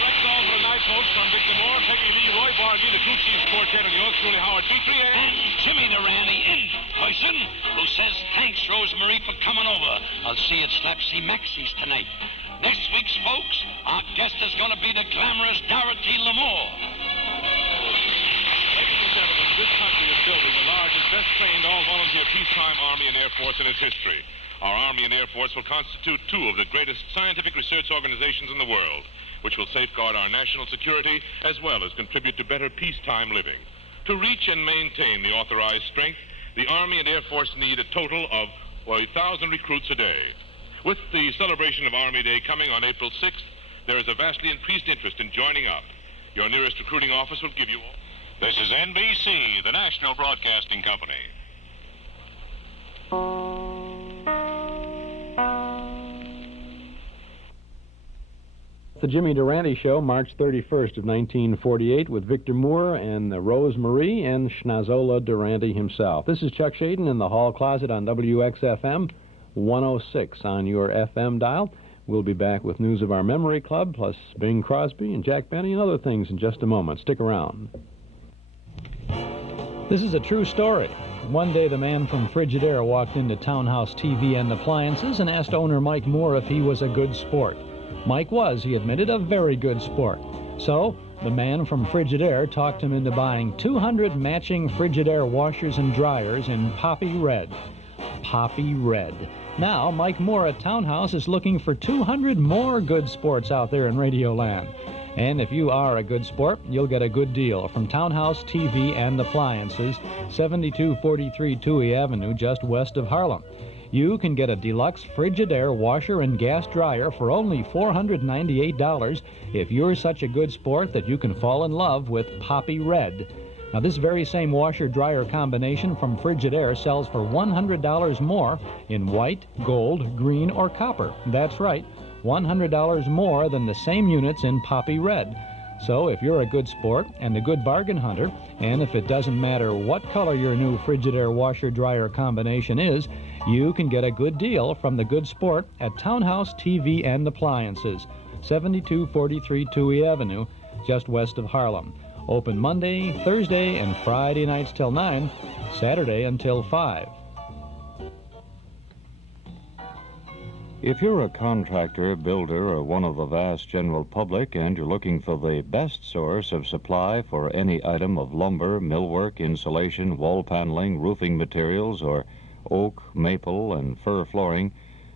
Rexall for the night, folks, from Victor Moore, Peggy Lee, Roy Bargy, the Crew Chiefs Quartet, and yours truly, Howard Petrie, And Jimmy Durante in person, who says, thanks, Rosemary, for coming over. I'll see you at Slapsy Maxie's tonight. Next week's folks, our guest is going to be the glamorous Dorothy Lamour. Ladies and gentlemen, this country is building the largest, best-trained, all-volunteer peacetime Army and Air Force in its history. Our Army and Air Force will constitute two of the greatest scientific research organizations in the world, which will safeguard our national security as well as contribute to better peacetime living. To reach and maintain the authorized strength, the Army and Air Force need a total of 1,000 recruits a day. With the celebration of Army Day coming on April 6th, there is a vastly increased interest in joining up. Your nearest recruiting office will give you all. This is NBC, the National Broadcasting Company. The Jimmy Durante Show, March 31st of 1948, with Victor Moore and Rose Marie and Schnazola Durante himself. This is Chuck Shaden in the hall closet on WXFM 106 on your FM dial. We'll be back with news of our Memory Club, plus Bing Crosby and Jack Benny and other things in just a moment. Stick around. This is a true story. One day the man from Frigidaire walked into Townhouse TV and Appliances and asked owner Mike Moore if he was a good sport. Mike was, he admitted, a very good sport. So, the man from Frigidaire talked him into buying 200 matching Frigidaire washers and dryers in Poppy Red. Poppy Red. Now, Mike Moore at Townhouse is looking for 200 more good sports out there in Radioland. And if you are a good sport, you'll get a good deal from Townhouse TV and Appliances, 7243 Touhy Avenue, just west of Harlem. You can get a deluxe Frigidaire washer and gas dryer for only $498 if you're such a good sport that you can fall in love with Poppy Red. Now, this very same washer-dryer combination from Frigidaire sells for $100 more in white, gold, green, or copper. That's right, $100 more than the same units in Poppy Red. So if you're a good sport and a good bargain hunter, and if it doesn't matter what color your new Frigidaire washer-dryer combination is, you can get a good deal from the good sport at Townhouse TV and Appliances, 7243 Touhy Avenue, just west of Harlem. Open Monday, Thursday, and Friday nights till 9, Saturday until 5. If you're a contractor, builder, or one of the vast general public and you're looking for the best source of supply for any item of lumber, millwork, insulation, wall paneling, roofing materials, or oak, maple, and fir flooring,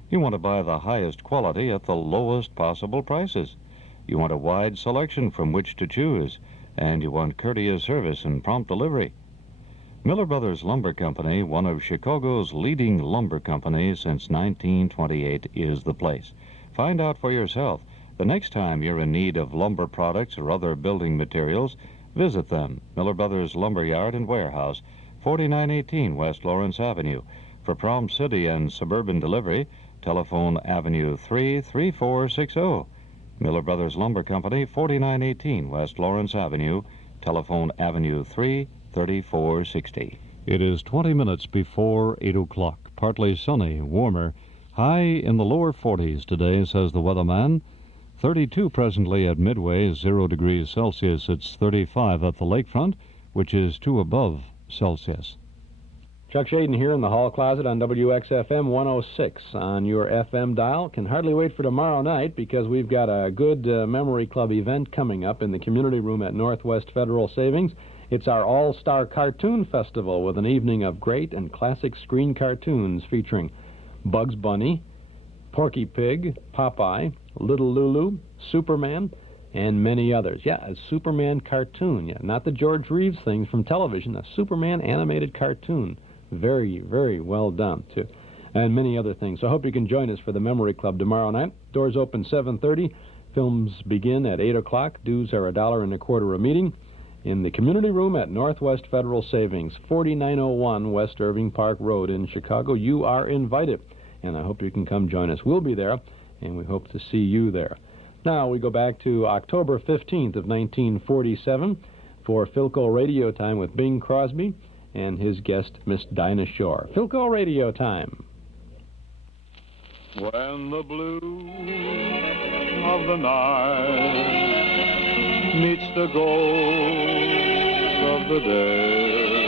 you want to buy the highest quality at the lowest possible prices. You want a wide selection from which to choose, and you want courteous service and prompt delivery. Miller Brothers Lumber Company, one of Chicago's leading lumber companies since 1928, is the place. Find out for yourself. The next time you're in need of lumber products or other building materials, visit them. Miller Brothers Lumber Yard and Warehouse, 4918 West Lawrence Avenue. For prompt city and suburban delivery, telephone Avenue 33460. Miller Brothers Lumber Company, 4918 West Lawrence Avenue, telephone Avenue 33460. It is 20 minutes before 8 o'clock. Partly sunny, warmer. High in the lower 40s today, says the weatherman. 32 presently at Midway, 0 degrees Celsius. It's 35 at the lakefront, which is 2 above Celsius. Chuck Shaden here in the hall closet on WXFM 106 on your FM dial. Can hardly wait for tomorrow night because we've got a good Memory Club event coming up in the community room at Northwest Federal Savings. It's our All-Star Cartoon Festival with an evening of great and classic screen cartoons featuring Bugs Bunny, Porky Pig, Popeye, Little Lulu, Superman, and many others. Yeah, a Superman cartoon. Yeah, not the George Reeves things from television. A Superman animated cartoon. Very, very well done, too. And many other things. So I hope you can join us for the Memory Club tomorrow night. Doors open 7:30. Films begin at 8 o'clock. Dues are $1.25 a meeting. In the community room at Northwest Federal Savings, 4901 West Irving Park Road in Chicago. You are invited, and I hope you can come join us. We'll be there, and we hope to see you there. Now we go back to October 15th of 1947 for PHILCO Radio Time with Bing Crosby and his guest, Miss Dinah Shore. PHILCO Radio Time. When the blue of the night meets the gold of the day,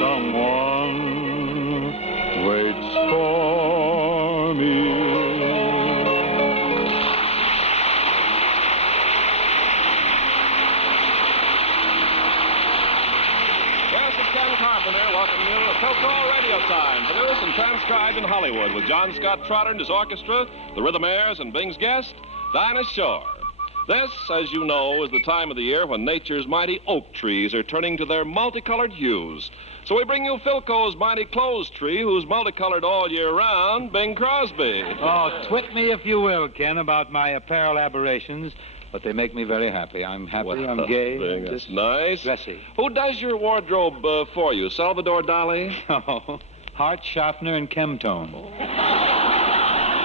someone waits for me. Welcome you to PHILCO Radio Time, produced and transcribed in Hollywood with John Scott Trotter and his orchestra, the Rhythmaires, and Bing's guest, Dinah Shore. This, as you know, is the time of the year when nature's mighty oak trees are turning to their multicolored hues. So we bring you PHILCO's mighty clothes tree, who's multicolored all year round, Bing Crosby. Oh, twit me if you will, Ken, about my apparel aberrations. But they make me very happy. I'm happy, Well, I'm gay. Bing, that's nice. Dressy. Who does your wardrobe for you, Salvador Dali? Oh, Hart, Schaffner, and Chemtone.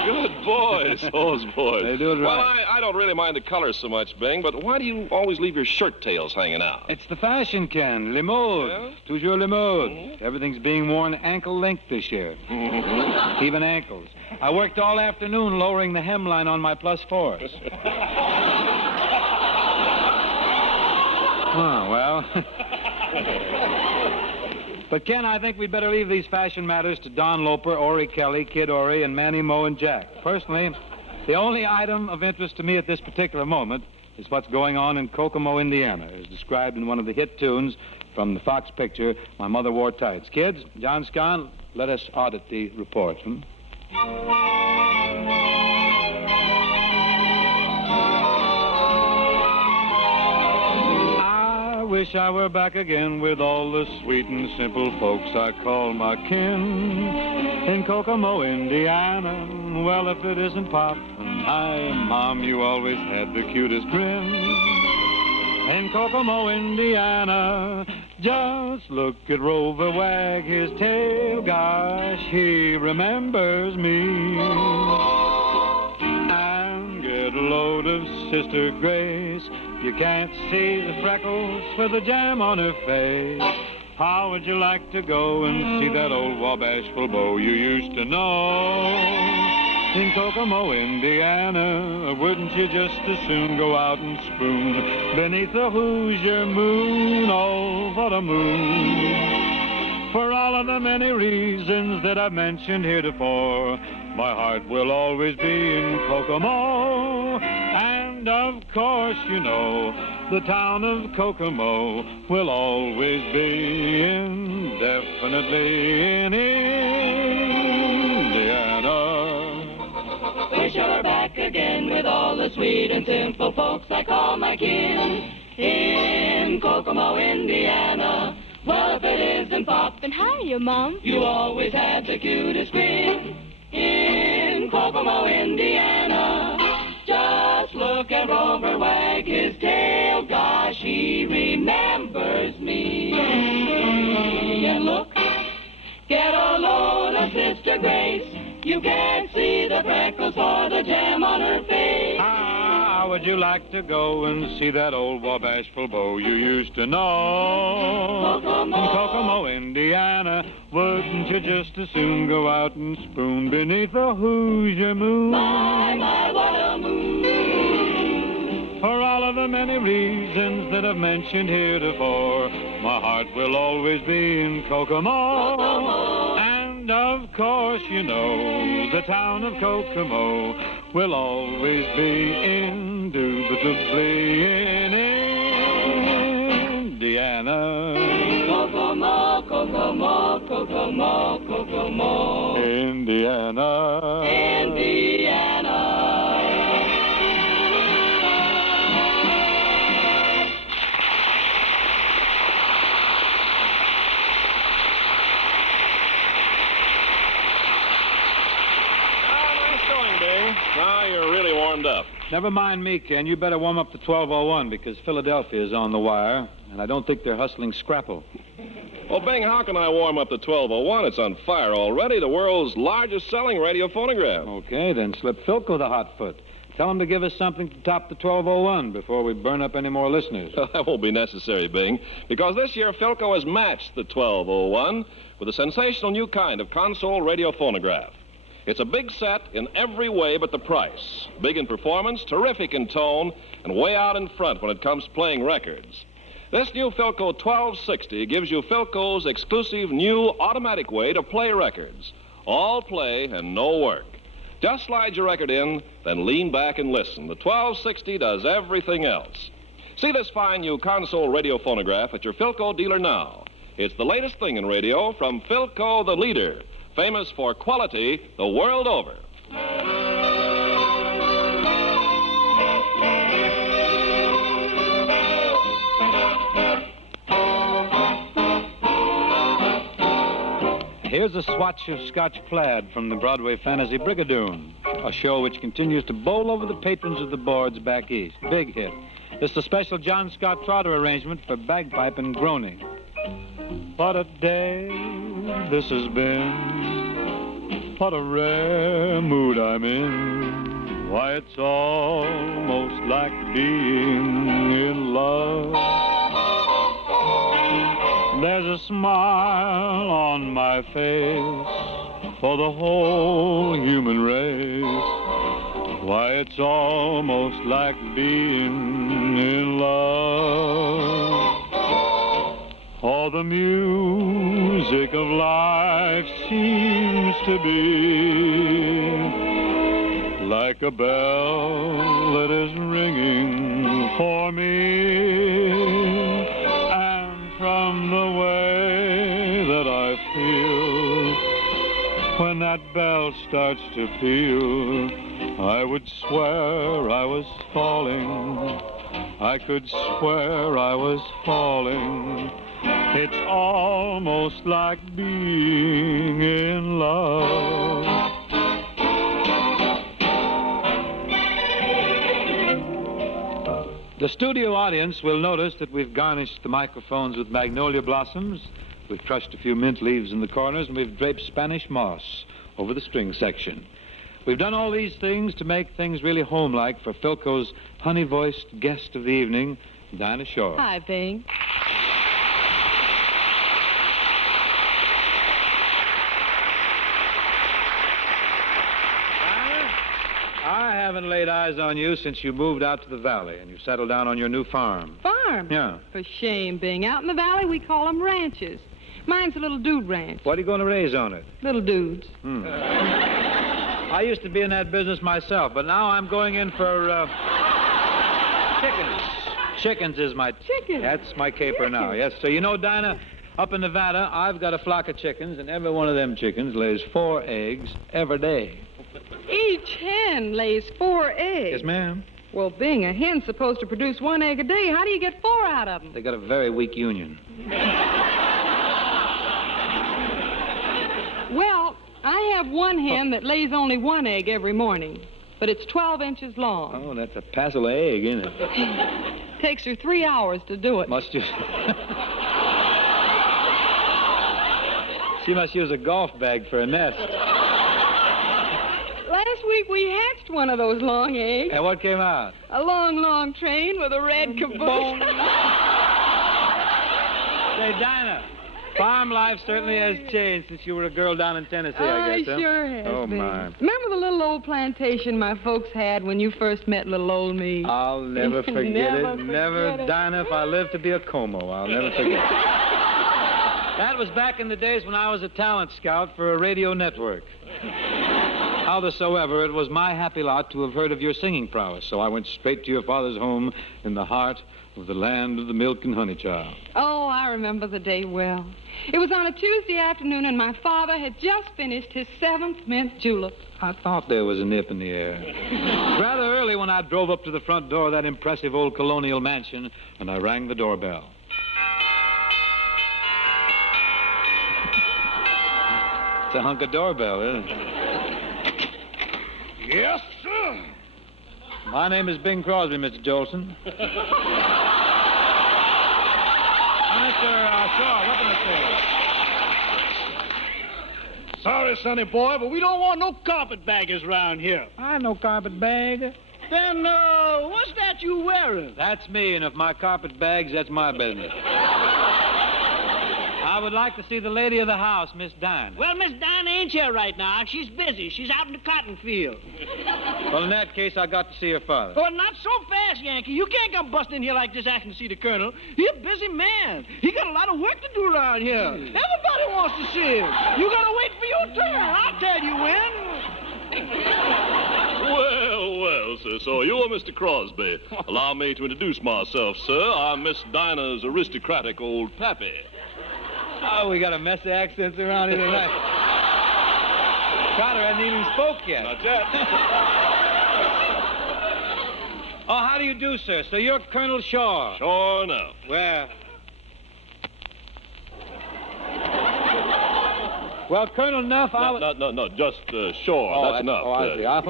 Good boys, those boys. They do it right. Well, I don't really mind the colors so much, Bing, but why do you always leave your shirt tails hanging out? It's the fashion, Ken. Le mode. Yeah? Toujours le mode. Everything's being worn ankle length this year. Even ankles. I worked all afternoon lowering the hemline on my plus fours. Oh, well. But, Ken, I think we'd better leave these fashion matters to Don Loper, Ori Kelly, Kid Ori, and Manny Moe and Jack. Personally, the only item of interest to me at this particular moment is what's going on in Kokomo, Indiana, as described in one of the hit tunes from the Fox picture, My Mother Wore Tights. Kids, John Scott, let us audit the report. I wish I were back again with all the sweet and simple folks I call my kin. In Kokomo, Indiana, well, if it isn't Pop and hi, Mom, you always had the cutest grin. In Kokomo, Indiana, just look at Rover wag his tail. Gosh, he remembers me. And get a load of Sister Grace. You can't see the freckles for the jam on her face. How would you like to go and see that old Wabashful beau you used to know? In Kokomo, Indiana, wouldn't you just as soon go out and spoon beneath the Hoosier moon? Oh, what a moon. For all of the many reasons that I've mentioned heretofore, my heart will always be in Kokomo. And of course, you know, the town of Kokomo will always be indefinitely in Indiana. Wish I were back again with all the sweet and simple folks I call my kin. In Kokomo, Indiana. Well, if it isn't Pop and hiya, Mom, you always had the cutest grin. In Kokomo, Indiana. Just look at Rover wag his tail. Gosh, he remembers me. And look, get a load of Sister Grace. You can't see the freckles or the jam on her face. How would you like to go and see that old Wabashful beau you used to know? Kokomo. In Kokomo, Indiana, wouldn't you just as soon go out and spoon beneath the Hoosier moon? My, what a moon. For all of the many reasons that I've mentioned heretofore, my heart will always be in Kokomo. Kokomo. And of course, you know, the town of Kokomo will always be indubitably in Indiana. Kokomo, Kokomo, Kokomo, Kokomo. Indiana. Indiana. Now you're really warmed up. Never mind me, Ken. You better warm up to 12:01 because Philadelphia is on the wire, and I don't think they're hustling Scrapple. Well, Bing, how can I warm up to 12:01? It's on fire already, the world's largest selling radio phonograph. Okay, then slip Philco the hot foot. Tell him to give us something to top the 12:01 before we burn up any more listeners. That won't be necessary, Bing, because this year Philco has matched the 12:01 with a sensational new kind of console radio phonograph. It's a big set in every way but the price. Big in performance, terrific in tone, and way out in front when it comes to playing records. This new Philco 1260 gives you Philco's exclusive new automatic way to play records. All play and no work. Just slide your record in, then lean back and listen. The 1260 does everything else. See this fine new console radio phonograph at your Philco dealer now. It's the latest thing in radio from Philco, the leader, famous for quality the world over. Here's a swatch of Scotch plaid from the Broadway fantasy Brigadoon, a show which continues to bowl over the patrons of the boards back east. Big hit. This is a special John Scott Trotter arrangement for bagpipe and groaning. What a day this has been. What a rare mood I'm in. Why, it's almost like being in love. There's a smile on my face for the whole human race. Why, it's almost like being in love. Oh, the music of life seems to be like a bell that is ringing for me. And from the way that I feel when that bell starts to peal, I would swear I was falling I could swear I was falling. It's almost like being in love. The studio audience will notice that we've garnished the microphones with magnolia blossoms, we've crushed a few mint leaves in the corners, and we've draped Spanish moss over the string section. We've done all these things to make things really homelike for PHILCO's honey-voiced guest of the evening, Dinah Shore. Hi, Bing. I haven't laid eyes on you since you moved out to the valley and you settled down on your new farm. Farm? Yeah. For shame, Bing. Out in the valley, we call them ranches. Mine's a little dude ranch. What are you going to raise on it? Little dudes. I used to be in that business myself, but now I'm going in for chickens. Chickens is my... Chickens? That's my caper now, yes. So, you know, Dinah, up in Nevada, I've got a flock of chickens, and every one of them chickens lays 4 eggs every day. Each hen lays 4 eggs. Yes, ma'am. Well, Bing, a hen's supposed to produce 1 egg a day. How do you get 4 out of them? They got a very weak union. Well, I have 1 hen that lays only 1 egg every morning, but it's 12 inches long. Oh, that's a passel of egg, isn't it? Takes her 3 hours to do it. Must you... She must use a golf bag for a nest. Last week we hatched one of those long eggs. And what came out? A long, long train with a red caboose. Say, Dinah, farm life certainly has changed since you were a girl down in Tennessee, I guess. I sure has. Oh, been. my. Remember the little old plantation my folks had when you first met little old me? I'll never forget Never it. forget Never, it. Dinah, if I live to be a Como, I'll never forget it. That was back in the days when I was a talent scout for a radio network. Howsoever, it was my happy lot to have heard of your singing prowess, so I went straight to your father's home in the heart of the land of the milk and honey child. Oh, I remember the day well. It was on a Tuesday afternoon, and my father had just finished his 7th mint julep. I thought there was a nip in the air. It was rather early when I drove up to the front door of that impressive old colonial mansion, and I rang the doorbell. It's a hunk of doorbell, isn't it? Yes, sir. My name is Bing Crosby, Mr. Jolson. Mr. Shaw, what can I say? Sorry, sonny boy, but we don't want no carpetbaggers around here. I have no carpetbag. Then, what's that you wearing? That's me, and if my carpet bags, that's my business. I would like to see the lady of the house, Miss Dinah. Well, Miss Dinah ain't here right now. She's busy. She's out in the cotton field. Well, in that case, I got to see her father. Oh, not so fast, Yankee. You can't come busting in here like this asking to see the colonel. He's a busy man. He got a lot of work to do around here. Everybody wants to see him. You gotta wait for your turn. I'll tell you when. Well, sir, so you're Mr. Crosby. Allow me to introduce myself, sir. I'm Miss Dinah's aristocratic old pappy. Oh, we got a mess of accents around here tonight. Carter hasn't even spoke yet. Not yet. Oh, how do you do, sir? So you're Colonel Shaw. Sure enough. Where? Well, Colonel Nuff, No, just Shaw. That's enough. Oh, I see. I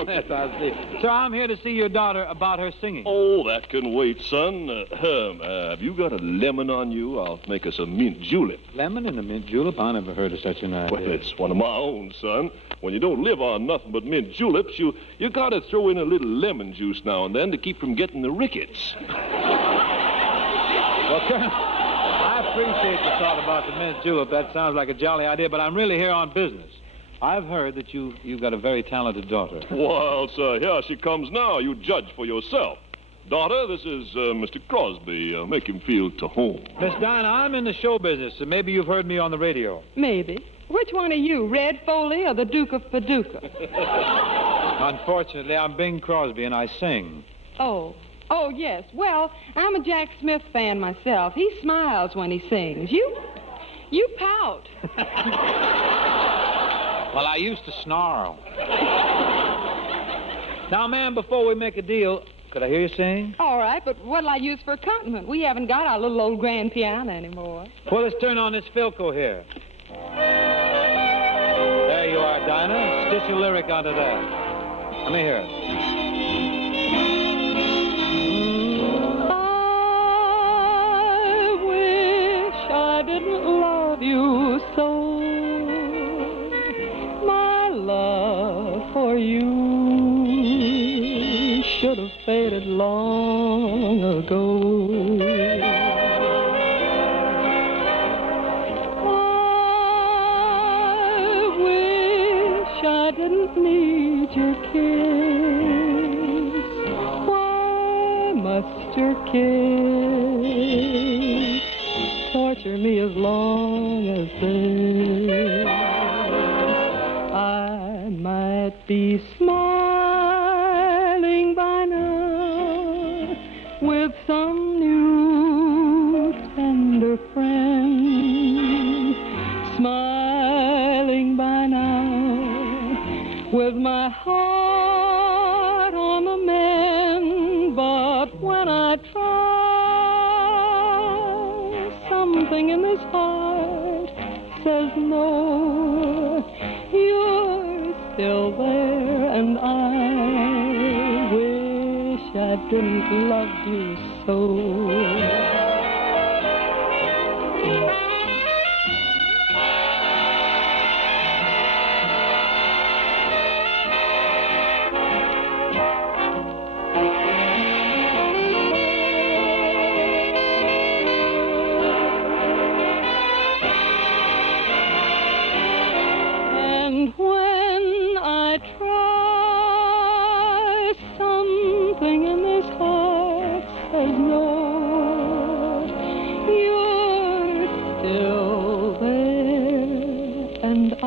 see. Sir, I'm here to see your daughter about her singing. Oh, that can wait, son. Have you got a lemon on you? I'll make us a mint julep. Lemon in a mint julep? I never heard of such an idea. Well, it's one of my own, son. When you don't live on nothing but mint juleps, you gotta throw in a little lemon juice now and then to keep from getting the rickets. Well, Colonel, I appreciate the thought about the mint julep. That sounds like a jolly idea, but I'm really here on business. I've heard that you've got a very talented daughter. Well, sir, here she comes now. You judge for yourself. Daughter, this is Mr. Crosby. Make him feel to home. Miss Dinah, I'm in the show business, so maybe you've heard me on the radio. Maybe. Which one are you, Red Foley or the Duke of Paducah? Unfortunately, I'm Bing Crosby, and I sing. Oh, yes. Well, I'm a Jack Smith fan myself. He smiles when he sings. You pout. Well, I used to snarl. Now, ma'am, before we make a deal, Could I hear you sing? All right, but what'll I use for accompaniment? We haven't got our little old grand piano anymore. Well, let's turn on this PHILCO here. There you are, Dinah. Stitch a lyric onto that. Let me hear it. I wish I didn't love you so. My love for you should have faded long ago. I wish I didn't need your kiss. Why must your kiss torture me as long as this? I might be smiling by now with some new tender friend, smiling by now with my heart on the mend. But when I try, something in this heart says no. You're still there, and I wish I didn't love you so. And when I try, something in this heart says no. You're still there, and I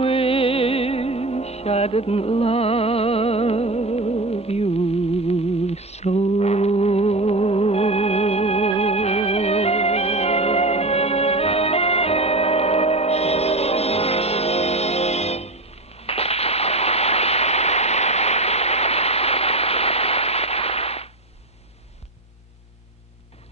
wish I didn't love you so.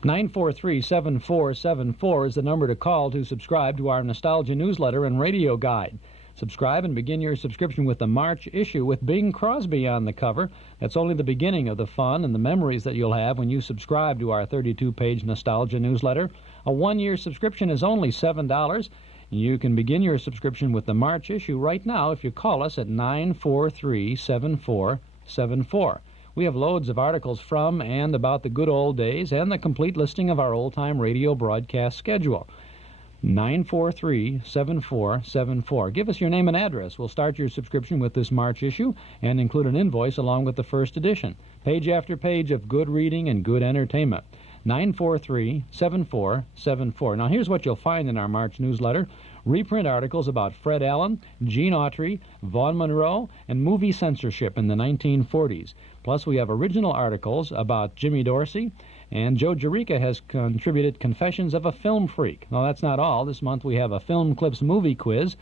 (943-7474) is the number to call to subscribe to our Nostalgia newsletter and radio guide. Subscribe and begin your subscription with the March issue with Bing Crosby on the cover. That's only the beginning of the fun and the memories that you'll have when you subscribe to our 32-page Nostalgia newsletter. A one-year subscription is only $7. You can begin your subscription with the March issue right now if you call us at 943-7474. We have loads of articles from and about the good old days and the complete listing of our old-time radio broadcast schedule. 943-7474. Give us your name and address. We'll start your subscription with this March issue and include an invoice along with the first edition. Page after page of good reading and good entertainment. 943-7474. Now here's what you'll find in our March newsletter. Reprint articles about Fred Allen, Gene Autry, Vaughn Monroe, and movie censorship in the 1940s. Plus we have original articles about Jimmy Dorsey, and Joe Jerica has contributed Confessions of a Film Freak. Now, that's not all. This month we have a Film Clips movie quiz,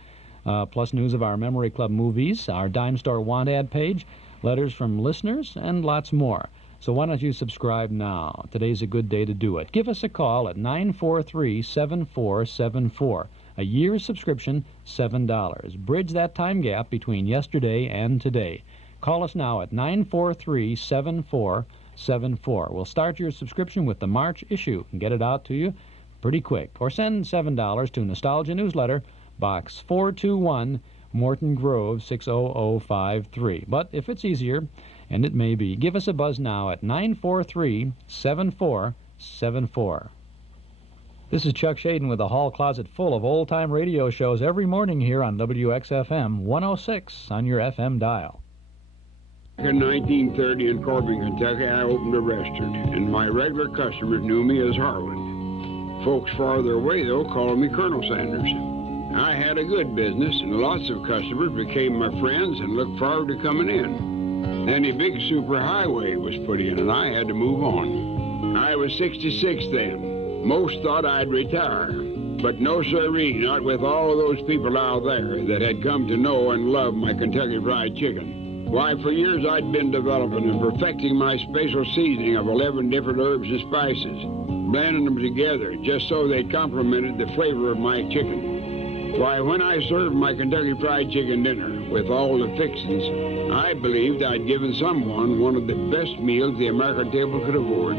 plus news of our Memory Club movies, our Dime Store Want Ad page, letters from listeners, and lots more. So why don't you subscribe now? Today's a good day to do it. Give us a call at 943-7474. A year's subscription, $7. Bridge that time gap between yesterday and today. Call us now at 943-7474. We'll start your subscription with the March issue and get it out to you pretty quick. Or send $7 to Nostalgia Newsletter, Box 421, Morton Grove, 60053. But if it's easier, and it may be, give us a buzz now at 943-7474. This is Chuck Shaden with a hall closet full of old-time radio shows every morning here on WXFM 106 on your FM dial. In 1930 in Corbin, Kentucky, I opened a restaurant, and my regular customers knew me as Harland. Folks farther away, though, called me Colonel Sanders. I had a good business, and lots of customers became my friends and looked forward to coming in. Then a big superhighway was put in, and I had to move on. I was 66 then. Most thought I'd retire, but no sirree, not with all of those people out there that had come to know and love my Kentucky Fried Chicken. Why, for years I'd been developing and perfecting my special seasoning of 11 different herbs and spices, blending them together just so they complemented the flavor of my chicken. Why, when I served my Kentucky Fried Chicken dinner with all the fixings, I believed I'd given someone one of the best meals the American table could afford.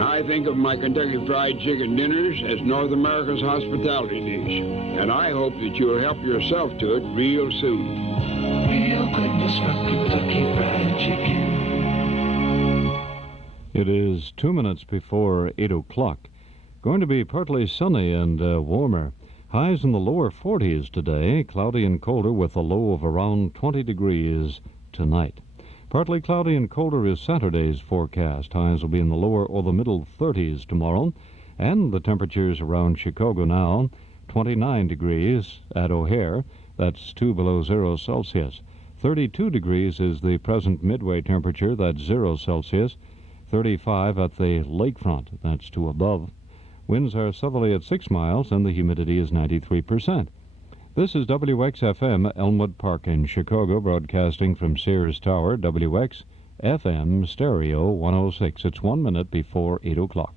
I think of my Kentucky Fried Chicken dinners as North America's hospitality dish, and I hope that you'll help yourself to it real soon. Real goodness from Kentucky Fried Chicken. It is 2 minutes before 8 o'clock. Going to be partly sunny and warmer. Highs in the lower 40s today, cloudy and colder with a low of around 20 degrees tonight. Partly cloudy and colder is Saturday's forecast. Highs will be in the lower or the middle 30s tomorrow. And the temperatures around Chicago now, 29 degrees at O'Hare. That's 2 below 0 Celsius. 32 degrees is the present midway temperature. That's 0 Celsius. 35 at the lakefront. That's 2 above. Winds are southerly at 6 miles, and the humidity is 93%. This is WXFM, Elmwood Park in Chicago, broadcasting from Sears Tower, WXFM Stereo 106. It's 1 minute before 8 o'clock.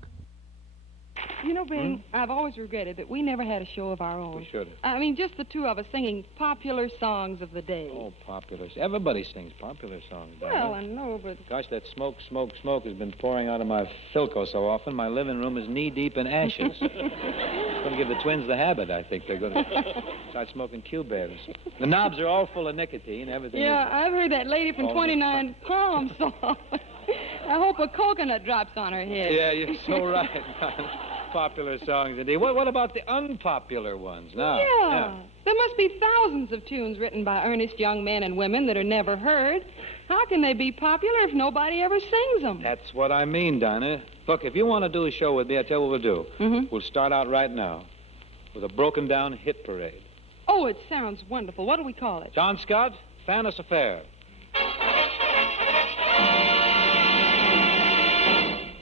You know, Bing, I've always regretted that we never had a show of our own. We should have. I mean, just the two of us singing popular songs of the day. Oh, popular. Everybody sings popular songs, don't Well, they? I know, but... Gosh, that smoke has been pouring out of my Philco so often, my living room is knee-deep in ashes. Going to give the twins the habit, I think. They're going to start smoking Q-Bears. The knobs are all full of nicotine, everything. Yeah, I've heard that lady from All 29 Palms song. I hope a coconut drops on her head. Yeah, you're so right. Popular songs indeed. What about the unpopular ones now? Yeah. There must be thousands of tunes written by earnest young men and women that are never heard. How can they be popular if nobody ever sings them? That's what I mean, Dinah. Look, if you want to do a show with me, I'll tell you what we'll do. Mm-hmm. We'll start out right now with a broken-down hit parade. Oh, it sounds wonderful. What do we call it? John Scott, Fannis Affair.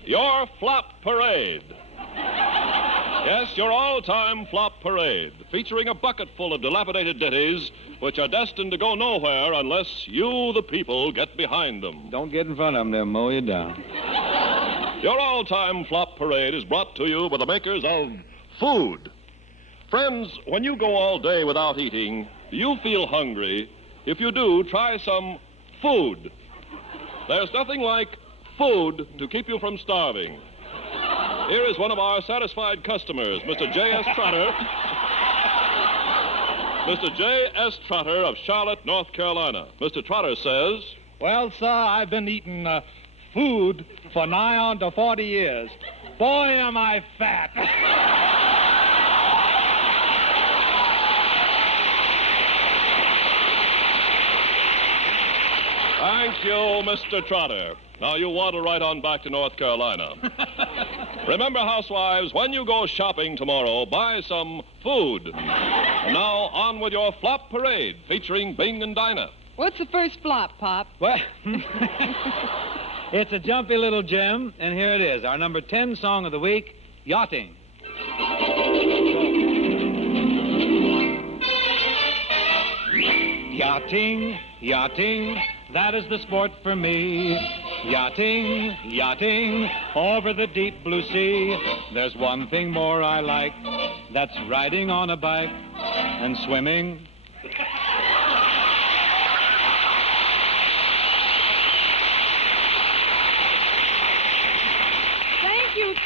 Your Flop Parade. Yes, your all-time flop parade, featuring a bucket full of dilapidated ditties which are destined to go nowhere unless you, the people, get behind them. Don't get in front of them, they'll mow you down. Your all-time flop parade is brought to you by the makers of food. Friends, when you go all day without eating, do you feel hungry? If you do, try some food. There's nothing like food to keep you from starving. Here is one of our satisfied customers, Mr. J.S. Trotter. Mr. J.S. Trotter of Charlotte, North Carolina. Mr. Trotter says... Well, sir, I've been eating food for nigh on to 40 years. Boy, am I fat. Thank you, Mr. Trotter. Now you waddle right on back to North Carolina. Remember, housewives, when you go shopping tomorrow, buy some food. And now, on with your flop parade, featuring Bing and Dinah. What's the first flop, Pop? Well, it's a jumpy little gem, and here it is, our number 10 song of the week, Yachting. Yachting, yachting, that is the sport for me. Yachting, yachting, over the deep blue sea. There's one thing more I like, that's riding on a bike and swimming.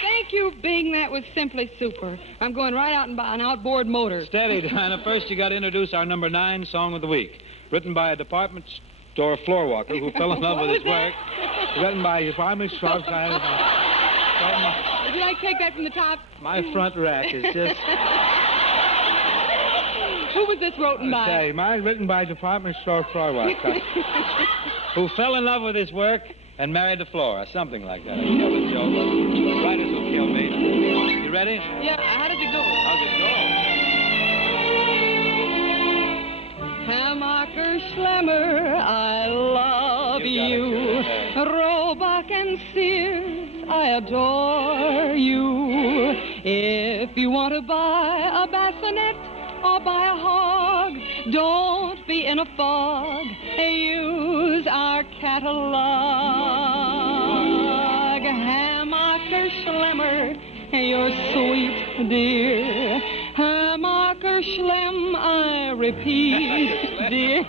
Thank you, Bing. That was simply super. I'm going right out and buy an outboard motor. Steady, Dinah. First, you got to introduce our number 9 song of the week, written by a department store floor walker who fell in love with his work. Written by a department store. Would you like to take that from the top? My front rack is just... Who was this written by? Okay, mine written by a department store floor walker who fell in love with his work and married the floor, or something like that. I tell the joke. Writers will kill me. You ready? Yeah, how does it go? How's it go? Hammacher Schlemmer, I love you. Roebuck and Sears, I adore you. If you want to buy a bassinet or buy a hog, don't be in a fog. Use is our catalog. Hammacher Schlemmer, you're sweet, dear. Hammacher Schlem, I repeat, dear.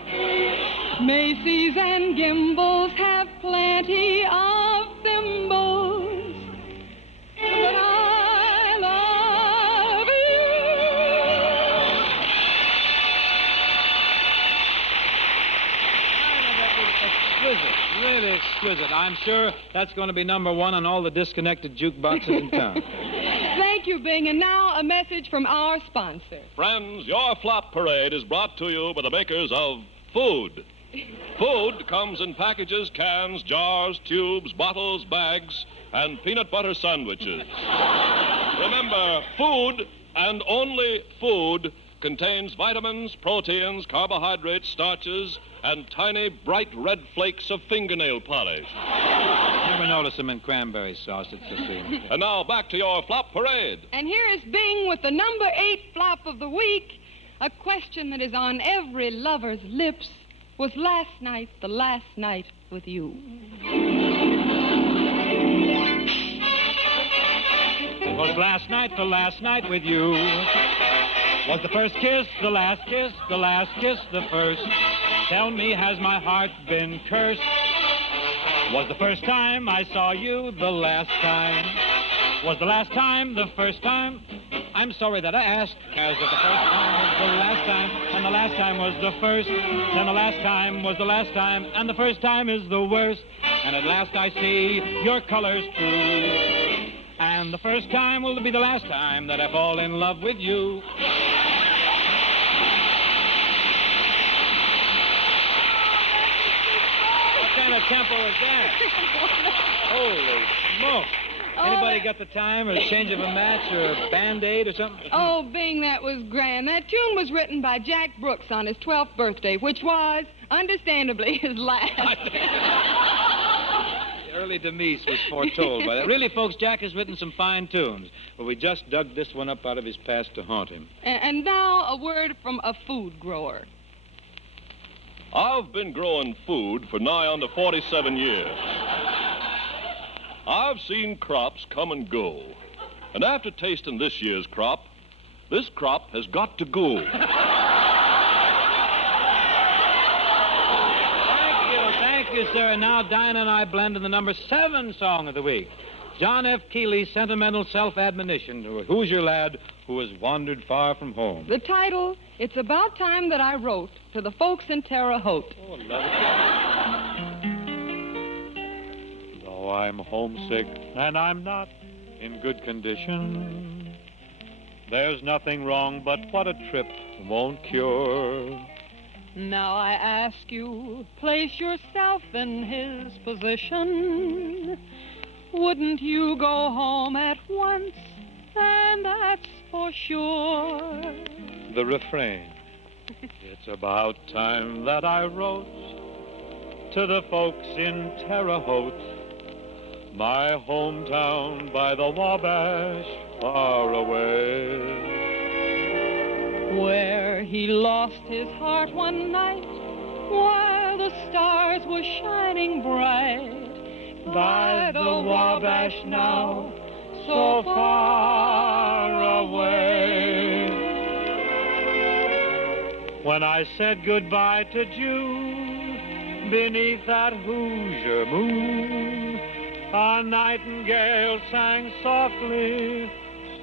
Macy's and Gimbals have plenty of thimbles, but I love you. Exquisite, really exquisite. I'm sure that's going to be number one on all the disconnected jukeboxes in town. Thank you, Bing. And now a message from our sponsor. Friends, your flop parade is brought to you by the makers of food. Food comes in packages, cans, jars, tubes, bottles, bags, and peanut butter sandwiches. Remember, food, and only food, contains vitamins, proteins, carbohydrates, starches, and tiny, bright red flakes of fingernail polish. Never notice them in cranberry sauce. It's the thing. And now, back to your flop parade. And here is Bing with the number 8 flop of the week. A question that is on every lover's lips. Was last night the last night with you? Was last night the last night with you? Was the first kiss the last kiss, the last kiss the first? Tell me, has my heart been cursed? Was the first time I saw you the last time? Was the last time the first time? I'm sorry that I asked, as if the first time was the last time, and the last time was the first, then the last time was the last time, and the first time is the worst, and at last I see your colors true. And the first time will be the last time that I fall in love with you. What kind of tempo is that? Holy smoke. Anybody got the time or a change of a match or a Band-Aid or something? Oh, Bing, that was grand. That tune was written by Jack Brooks on his 12th birthday, which was, understandably, his last. The early demise was foretold by that. Really, folks, Jack has written some fine tunes, but we just dug this one up out of his past to haunt him. And now a word from a food grower. I've been growing food for nigh on to 47 years. I've seen crops come and go. And after tasting this year's crop, this crop has got to go. Thank you, sir. And now Dinah and I blend in the number 7 song of the week. John F. Keeley's sentimental self-admonition to a Hoosier lad who has wandered far from home. The title, It's About Time That I Wrote to the Folks in Terre Haute. Oh, love it. Though I'm homesick and I'm not in good condition, there's nothing wrong but what a trip won't cure. Now I ask you, place yourself in his position. Wouldn't you go home at once? And that's for sure. The refrain. It's about time that I wrote to the folks in Terre Haute, my hometown by the Wabash, far away, where he lost his heart one night while the stars were shining bright. By the Wabash now, so far away. When I said goodbye to June, beneath that Hoosier moon, a nightingale sang softly,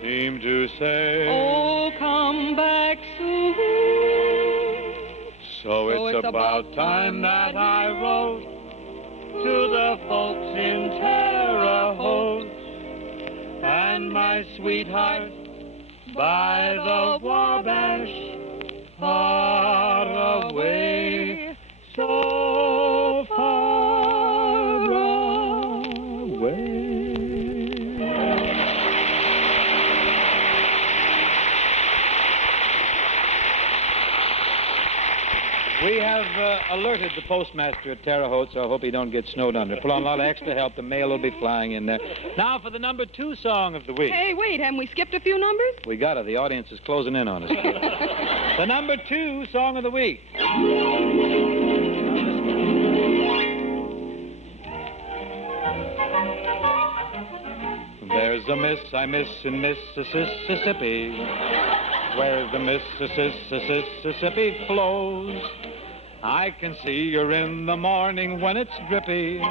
seemed to say, oh, come back soon. So it's about time that I wrote to the folks in Terre Haute, and my sweetheart by the Wabash, far away, so far away. We have alerted the postmaster at Terre Haute, so I hope he don't get snowed under. Put on a lot of extra help. The mail will be flying in there. Now for the number 2 song of the week. Hey, wait, haven't we skipped a few numbers? We got it. The audience is closing in on us. The number 2 song of the week. There's a miss I miss in Mississippi, where the Mississippi flows. I can see her in the morning when it's drippy,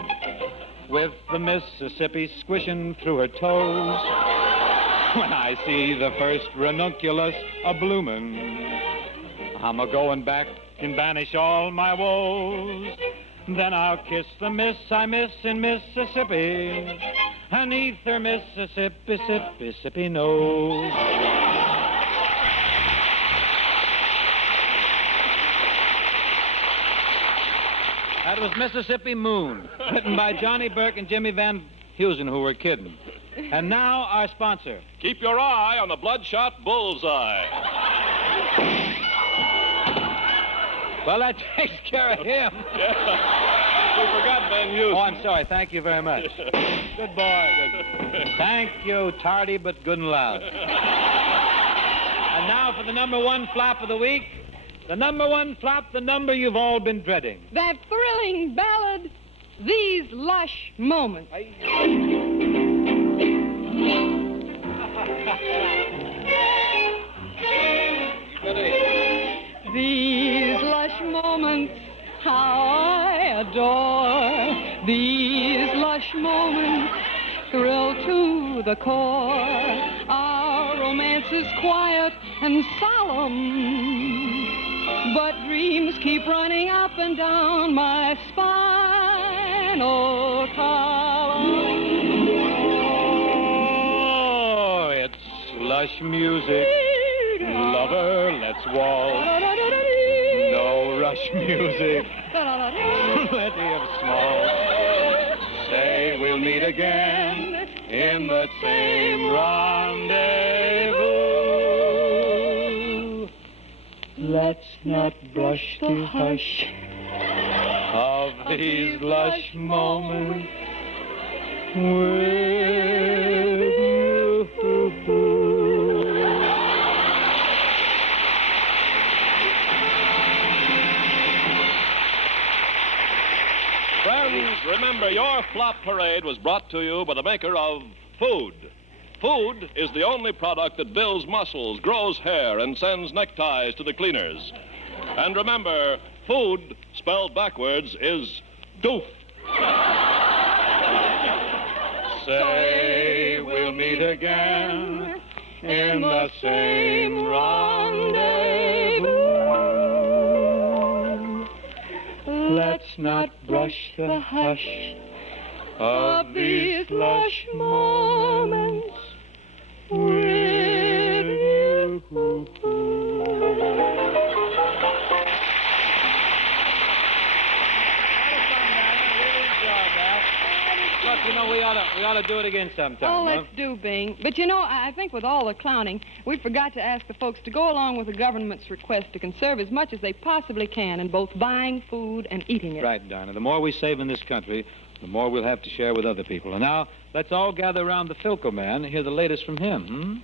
with the Mississippi squishing through her toes. When I see the first ranunculus a-bloomin', I'm a-going back and banish all my woes. Then I'll kiss the miss I miss in Mississippi, beneath her Mississippi nose. That was Mississippi Moon, written by Johnny Burke and Jimmy Van Heusen, who were kidding. And now our sponsor. Keep your eye on the bloodshot bullseye. Well, that takes care of him. Yeah. We forgot Van Heusen. Oh, I'm sorry. Thank you very much. Good boy. Good. Thank you, tardy but good and loud. And now for the number one flop of the week. The number one flop, the number you've all been dreading. That thrilling ballad, These Lush Moments. These lush moments, how I adore. These lush moments thrill to the core. Our romance is quiet and solemn, but dreams keep running up and down my spinal column. Oh, it's lush music. Lover, let's waltz. No rush music. Plenty of small. Say we'll meet again in the same rendezvous. Let's not brush the hush of these lush moments with you. Friends, remember your flop parade was brought to you by the maker of Food. Food is the only product that builds muscles, grows hair, and sends neckties to the cleaners. And remember, food, spelled backwards, is doof. Say we'll meet again in the same rendezvous. Let's not brush the hush of these lush moments with you. Look, you know, we ought to do it again sometime. Oh, huh? let's do, Bing. But you know, I think with all the clowning, we forgot to ask the folks to go along with the government's request to conserve as much as they possibly can in both buying food and eating it. Right, Dinah. The more we save in this country, the more we'll have to share with other people. And now, let's all gather around the PHILCO man and hear the latest from him,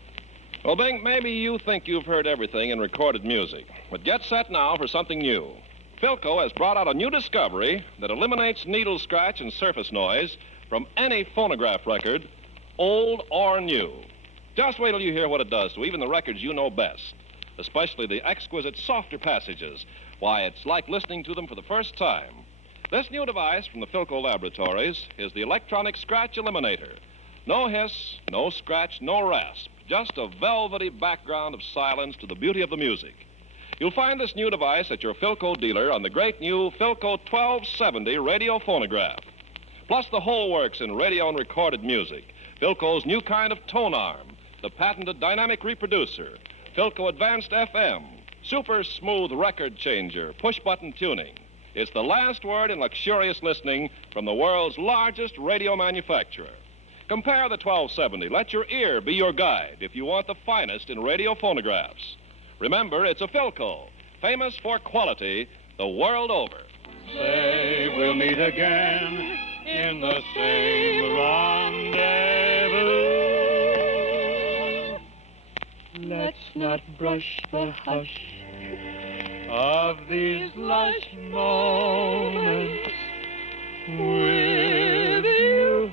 Well, Bing, maybe you think you've heard everything in recorded music, but get set now for something new. PHILCO has brought out a new discovery that eliminates needle scratch and surface noise from any phonograph record, old or new. Just wait till you hear what it does to even the records you know best, especially the exquisite softer passages. Why, it's like listening to them for the first time. This new device from the PHILCO laboratories is the electronic scratch eliminator. No hiss, no scratch, no rasp, just a velvety background of silence to the beauty of the music. You'll find this new device at your PHILCO dealer on the great new PHILCO 1270 radio phonograph. Plus the whole works in radio and recorded music. PHILCO's new kind of tone arm, the patented dynamic reproducer, PHILCO Advanced FM, super smooth record changer, push-button tuning. It's the last word in luxurious listening from the world's largest radio manufacturer. Compare the 1270. Let your ear be your guide if you want the finest in radio phonographs. Remember, it's a PHILCO, famous for quality the world over. Say we'll meet again in the same rendezvous. Let's not brush the hush of these lush moments with you.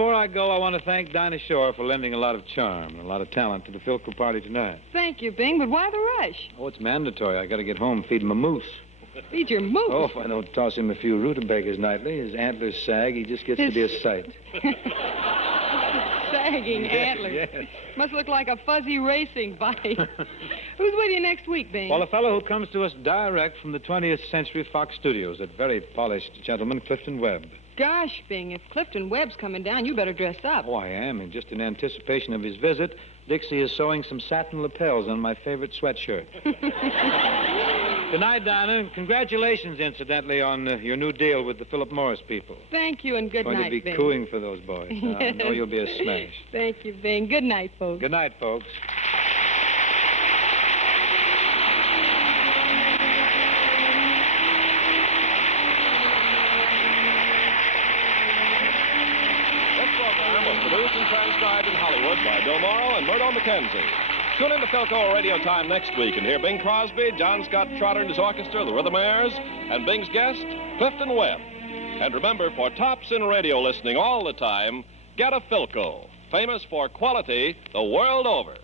before I go, I want to thank Dinah Shore for lending a lot of charm and a lot of talent to the PHILCO party tonight. Thank you, Bing, but why the rush? Oh, it's mandatory. I got to get home and feed my moose. Feed your moose? Oh, if I don't toss him a few rutabagas nightly, his antlers sag. He just gets to be a sight. Sagging antlers. Yes. Must look like a fuzzy racing bike. Who's with you next week, Bing? Well, a fellow who comes to us direct from the 20th Century Fox Studios, that very polished gentleman, Clifton Webb. Gosh, Bing, if Clifton Webb's coming down, you better dress up. Oh, I am, and just in anticipation of his visit, Dixie is sewing some satin lapels on my favorite sweatshirt. Good night, Dinah, and congratulations, incidentally, on your new deal with the Philip Morris people. Thank you, and good Going night, to be Bing. cooing for those boys. I know you'll be a smash. Thank you, Bing. Good night, folks. Good night, folks. Produced and transcribed in Hollywood by Bill Morrow and Murdo McKenzie. Tune in to PHILCO Radio Time next week and hear Bing Crosby, John Scott Trotter and his orchestra, the Rhythmaires, and Bing's guest, Clifton Webb. And remember, for tops in radio listening all the time, get a PHILCO, famous for quality the world over.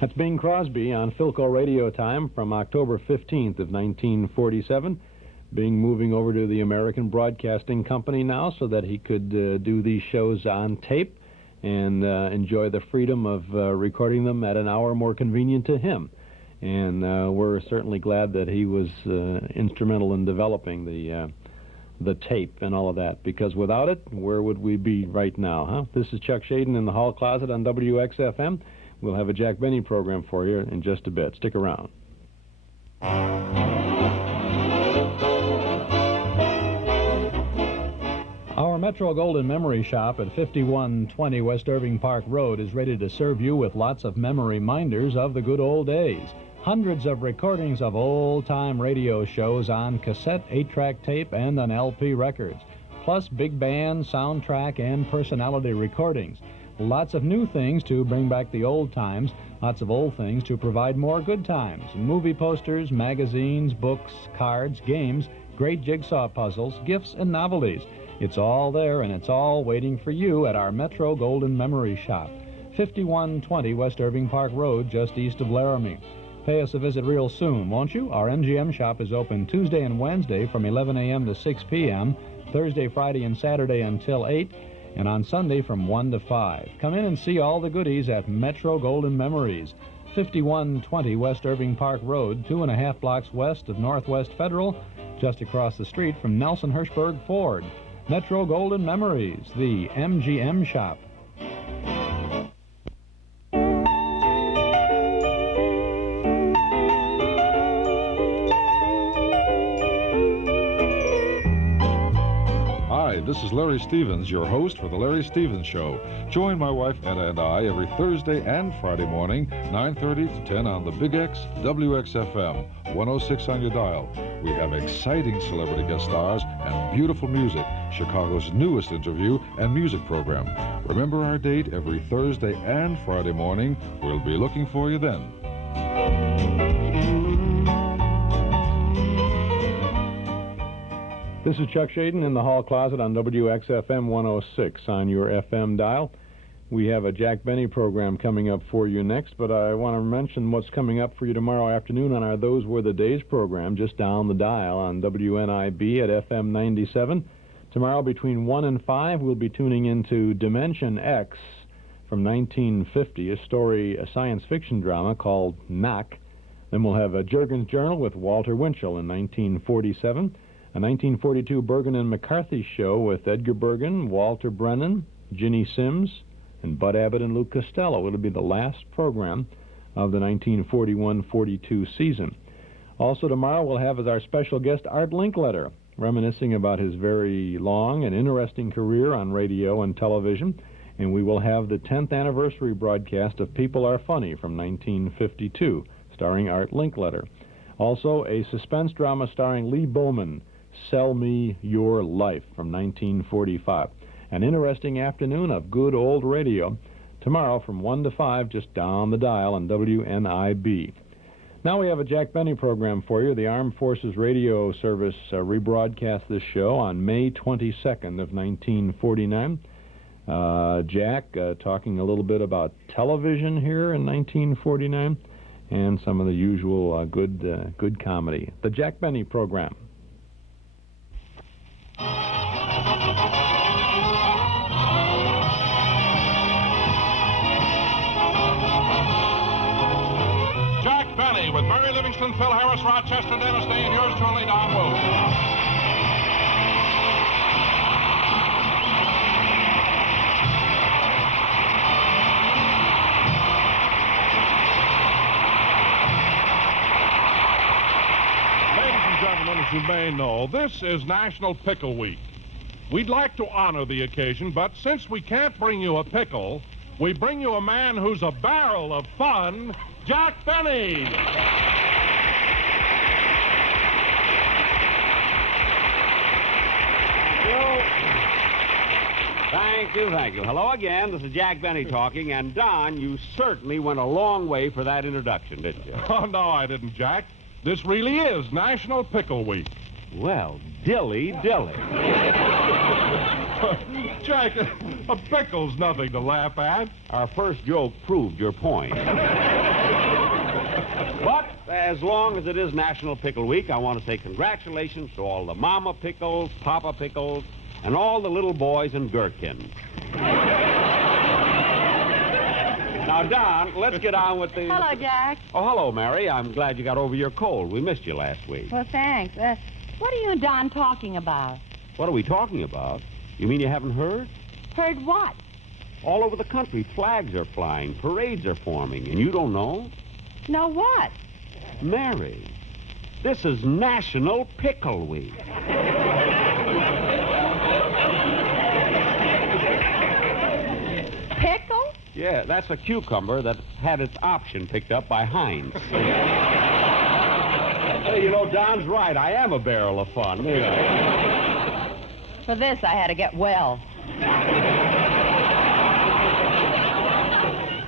That's Bing Crosby on PHILCO Radio Time from October 15th of 1947. Bing moving over to the American Broadcasting Company now so that he could do these shows on tape and enjoy the freedom of recording them at an hour more convenient to him. And we're certainly glad that he was instrumental in developing the tape and all of that, because without it, where would we be right now, huh? This is Chuck Shaden in the Hall Closet on WXFM. We'll have a Jack Benny program for you in just a bit. Stick around. Our Metro Golden Memory Shop at 5120 West Irving Park Road is ready to serve you with lots of memory minders of the good old days. Hundreds of recordings of old-time radio shows on cassette, 8-track tape, and on LP records, plus big band, soundtrack, and personality recordings. Lots of new things to bring back the old times, lots of old things to provide more good times. Movie posters, magazines, books, cards, games, great jigsaw puzzles, gifts, and novelties. It's all there, and it's all waiting for you at our Metro Golden Memory Shop, 5120 West Irving Park Road, just east of Laramie. Pay us a visit real soon, won't you? Our MGM shop is open Tuesday and Wednesday from 11 a.m. to 6 p.m., Thursday, Friday, and Saturday until 8, and on Sunday from 1 to 5. Come in and see all the goodies at Metro Golden Memories, 5120 West Irving Park Road, 2.5 blocks west of Northwest Federal, just across the street from Nelson Hirschberg Ford. Metro Golden Memories, the MGM shop. This is Larry Stevens, your host for The Larry Stevens Show. Join my wife Etta and I every Thursday and Friday morning, 9:30 to 10 on the Big X WXFM, 106 on your dial. We have exciting celebrity guest stars and beautiful music, Chicago's newest interview and music program. Remember our date every Thursday and Friday morning. We'll be looking for you then. This is Chuck Shaden in the Hall Closet on WXFM 106 on your FM dial. We have a Jack Benny program coming up for you next, but I want to mention what's coming up for you tomorrow afternoon on our Those Were the Days program, just down the dial on WNIB at FM 97. Tomorrow between 1 and 5, we'll be tuning into Dimension X from 1950, a science fiction drama called Knock. Then we'll have a Juergen's Journal with Walter Winchell in 1947. A 1942 Bergen and McCarthy show with Edgar Bergen, Walter Brennan, Ginny Sims, and Bud Abbott and Luke Costello. It'll be the last program of the 1941-42 season. Also tomorrow we'll have as our special guest Art Linkletter, reminiscing about his very long and interesting career on radio and television. And we will have the 10th anniversary broadcast of People Are Funny from 1952, starring Art Linkletter. Also, a suspense drama starring Lee Bowman, Sell Me Your Life, from 1945. An interesting afternoon of good old radio. Tomorrow from 1 to 5, just down the dial on WNIB. Now we have a Jack Benny program for you. The Armed Forces Radio Service rebroadcast this show on May 22nd of 1949. Jack talking a little bit about television here in 1949 and some of the usual good comedy. The Jack Benny program. Jack Benny with Murray Livingston, Phil Harris, Rochester, Dennis Day, and yours truly, Don Wilson. As you may know, this is National Pickle Week. We'd like to honor the occasion, but since we can't bring you a pickle, we bring you a man who's a barrel of fun, Jack Benny. Thank you. Hello again. This is Jack Benny talking, and Don, you certainly went a long way for that introduction, didn't you? Oh, no, I didn't, Jack. This really is National Pickle Week. Well, dilly. Jack, a pickle's nothing to laugh at. Our first joke proved your point. But as long as it is National Pickle Week, I want to say congratulations to all the Mama Pickles, Papa Pickles, and all the little boys and gherkins. Now, Don, let's get on with the... Hello, Jack. Oh, hello, Mary. I'm glad you got over your cold. We missed you last week. Well, thanks. What are you and Don talking about? What are we talking about? You mean you haven't heard? Heard what? All over the country, flags are flying, parades are forming, and you don't know? Know what? Mary, this is National Pickle Week. Pickle? Yeah, that's a cucumber that had its option picked up by Heinz. Hey, you know, Don's right. I am a barrel of fun. For this, I had to get well.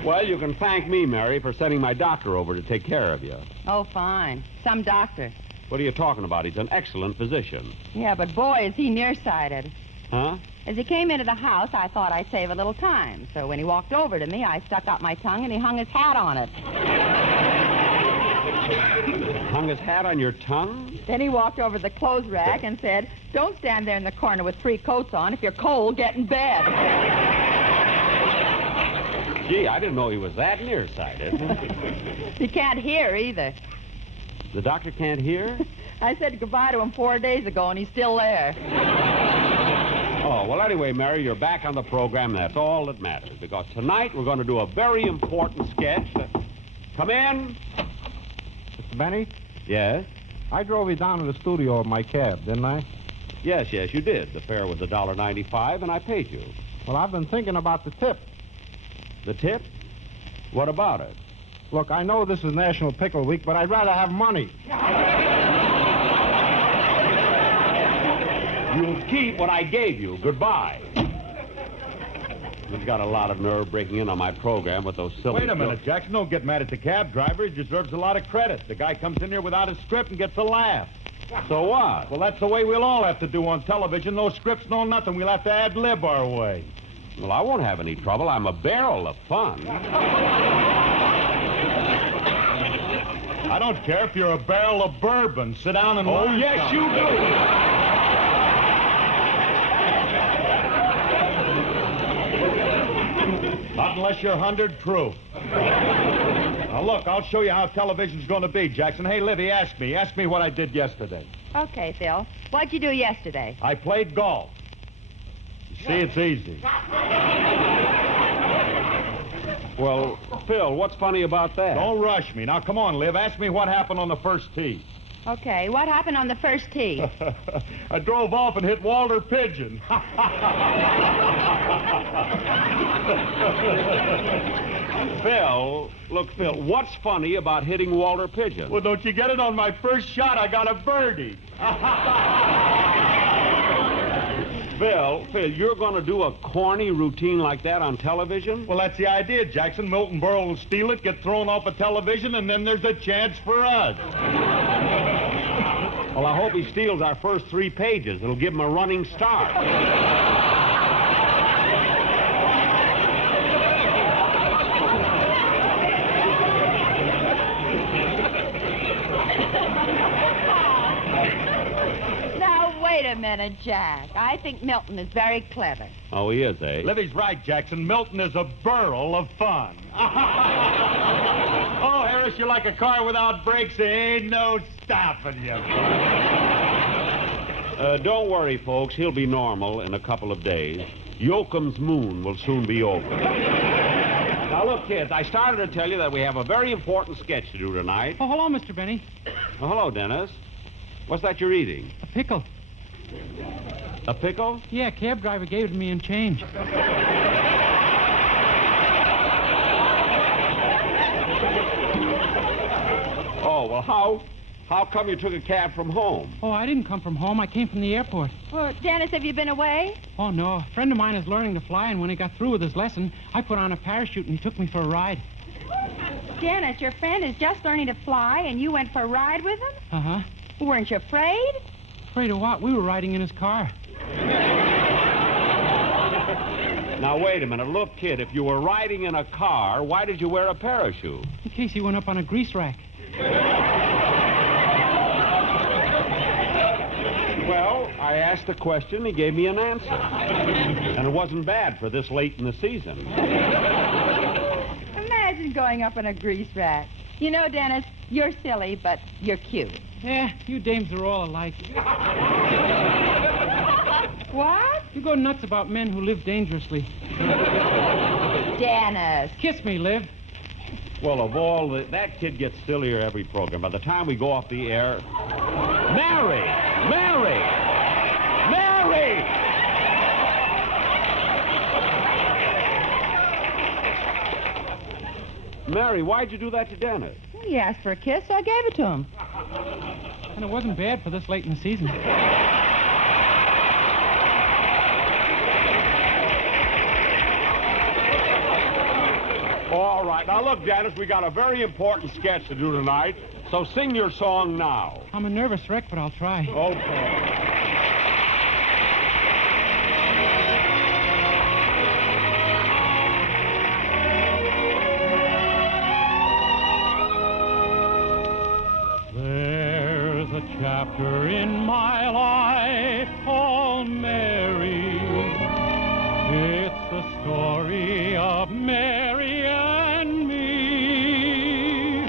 Well, you can thank me, Mary, for sending my doctor over to take care of you. Oh, fine. Some doctor. What are you talking about? He's an excellent physician. Yeah, but boy, is he nearsighted. Huh? As he came into the house, I thought I'd save a little time. So when he walked over to me, I stuck out my tongue and he hung his hat on it. Hung his hat on your tongue? Then he walked over to the clothes rack and said, "Don't stand there in the corner with 3 coats on. If you're cold, get in bed." Gee, I didn't know he was that nearsighted. He can't hear either. The doctor can't hear? I said goodbye to him 4 days ago, and he's still there. Oh, well, anyway, Mary, you're back on the program, and that's all that matters, because tonight we're going to do a very important sketch. Come in. Mr. Benny? Yes? I drove you down to the studio with my cab, didn't I? Yes, you did. The fare was $1.95, and I paid you. Well, I've been thinking about the tip. The tip? What about it? Look, I know this is National Pickle Week, but I'd rather have money. You'll keep what I gave you. Goodbye. You've got a lot of nerve breaking in on my program with those silly... Wait a minute, Jackson. Don't get mad at the cab driver. He deserves a lot of credit. The guy comes in here without a script and gets a laugh. So what? Well, that's the way we'll all have to do on television. No scripts, no nothing. We'll have to ad-lib our way. Well, I won't have any trouble. I'm a barrel of fun. I don't care if you're a barrel of bourbon. Sit down and Oh, learn yes, something. you do. Not unless you're 100 proof. Now, look, I'll show you how television's going to be, Jackson. Hey, Livy, ask me what I did yesterday. Okay, Phil. What'd you do yesterday? I played golf. You see, it's easy. Well, Phil, what's funny about that? Don't rush me. Now, come on, Liv. Ask me what happened on the first tee. Okay, what happened on the first tee? I drove off and hit Walter Pigeon. Phil, look, Phil, what's funny about hitting Walter Pigeon? Well, don't you get it? On my first shot, I got a birdie. Phil, you're going to do a corny routine like that on television? Well, that's the idea, Jackson. Milton Berle will steal it, get thrown off of television, and then there's a chance for us. Well, I hope he steals our first 3 pages. It'll give him a running start. Wait a minute, Jack. I think Milton is very clever. Oh, he is, eh? Livy's right, Jackson. Milton is a barrel of fun. Oh, Harris, you're like a car without brakes. There ain't no stopping you. Don't worry, folks. He'll be normal in a couple of days. Yoakum's moon will soon be over. Now, look, kids, I started to tell you that we have a very important sketch to do tonight. Oh, hello, Mr. Benny. Oh, hello, Dennis. What's that you're eating? A pickle. A pickle? Yeah, cab driver gave it to me in change. Oh, well, how come you took a cab from home? Oh, I didn't come from home. I came from the airport. Well, Dennis, have you been away? Oh, no. A friend of mine is learning to fly, and when he got through with his lesson, I put on a parachute, and he took me for a ride. Dennis, your friend is just learning to fly, and you went for a ride with him? Uh-huh. Weren't you afraid? Afraid of what? We were riding in his car. Now, wait a minute. Look, kid, if you were riding in a car, why did you wear a parachute? In case he went up on a grease rack. Well, I asked a question, he gave me an answer. And it wasn't bad for this late in the season. Imagine going up on a grease rack. You know, Dennis, you're silly, but you're cute. Yeah, you dames are all alike. What? You go nuts about men who live dangerously. Dennis. Kiss me, Liv. Well, of all that kid gets sillier every program. By the time we go off the air... Mary! Mary! Mary! Mary, why'd you do that to Dennis? He asked for a kiss, so I gave it to him. And it wasn't bad for this late in the season. All right. Now, look, Dennis, we got a very important sketch to do tonight, so sing your song now. I'm a nervous wreck, but I'll try. Okay. Chapter in my life called Mary. It's the story of Mary and me.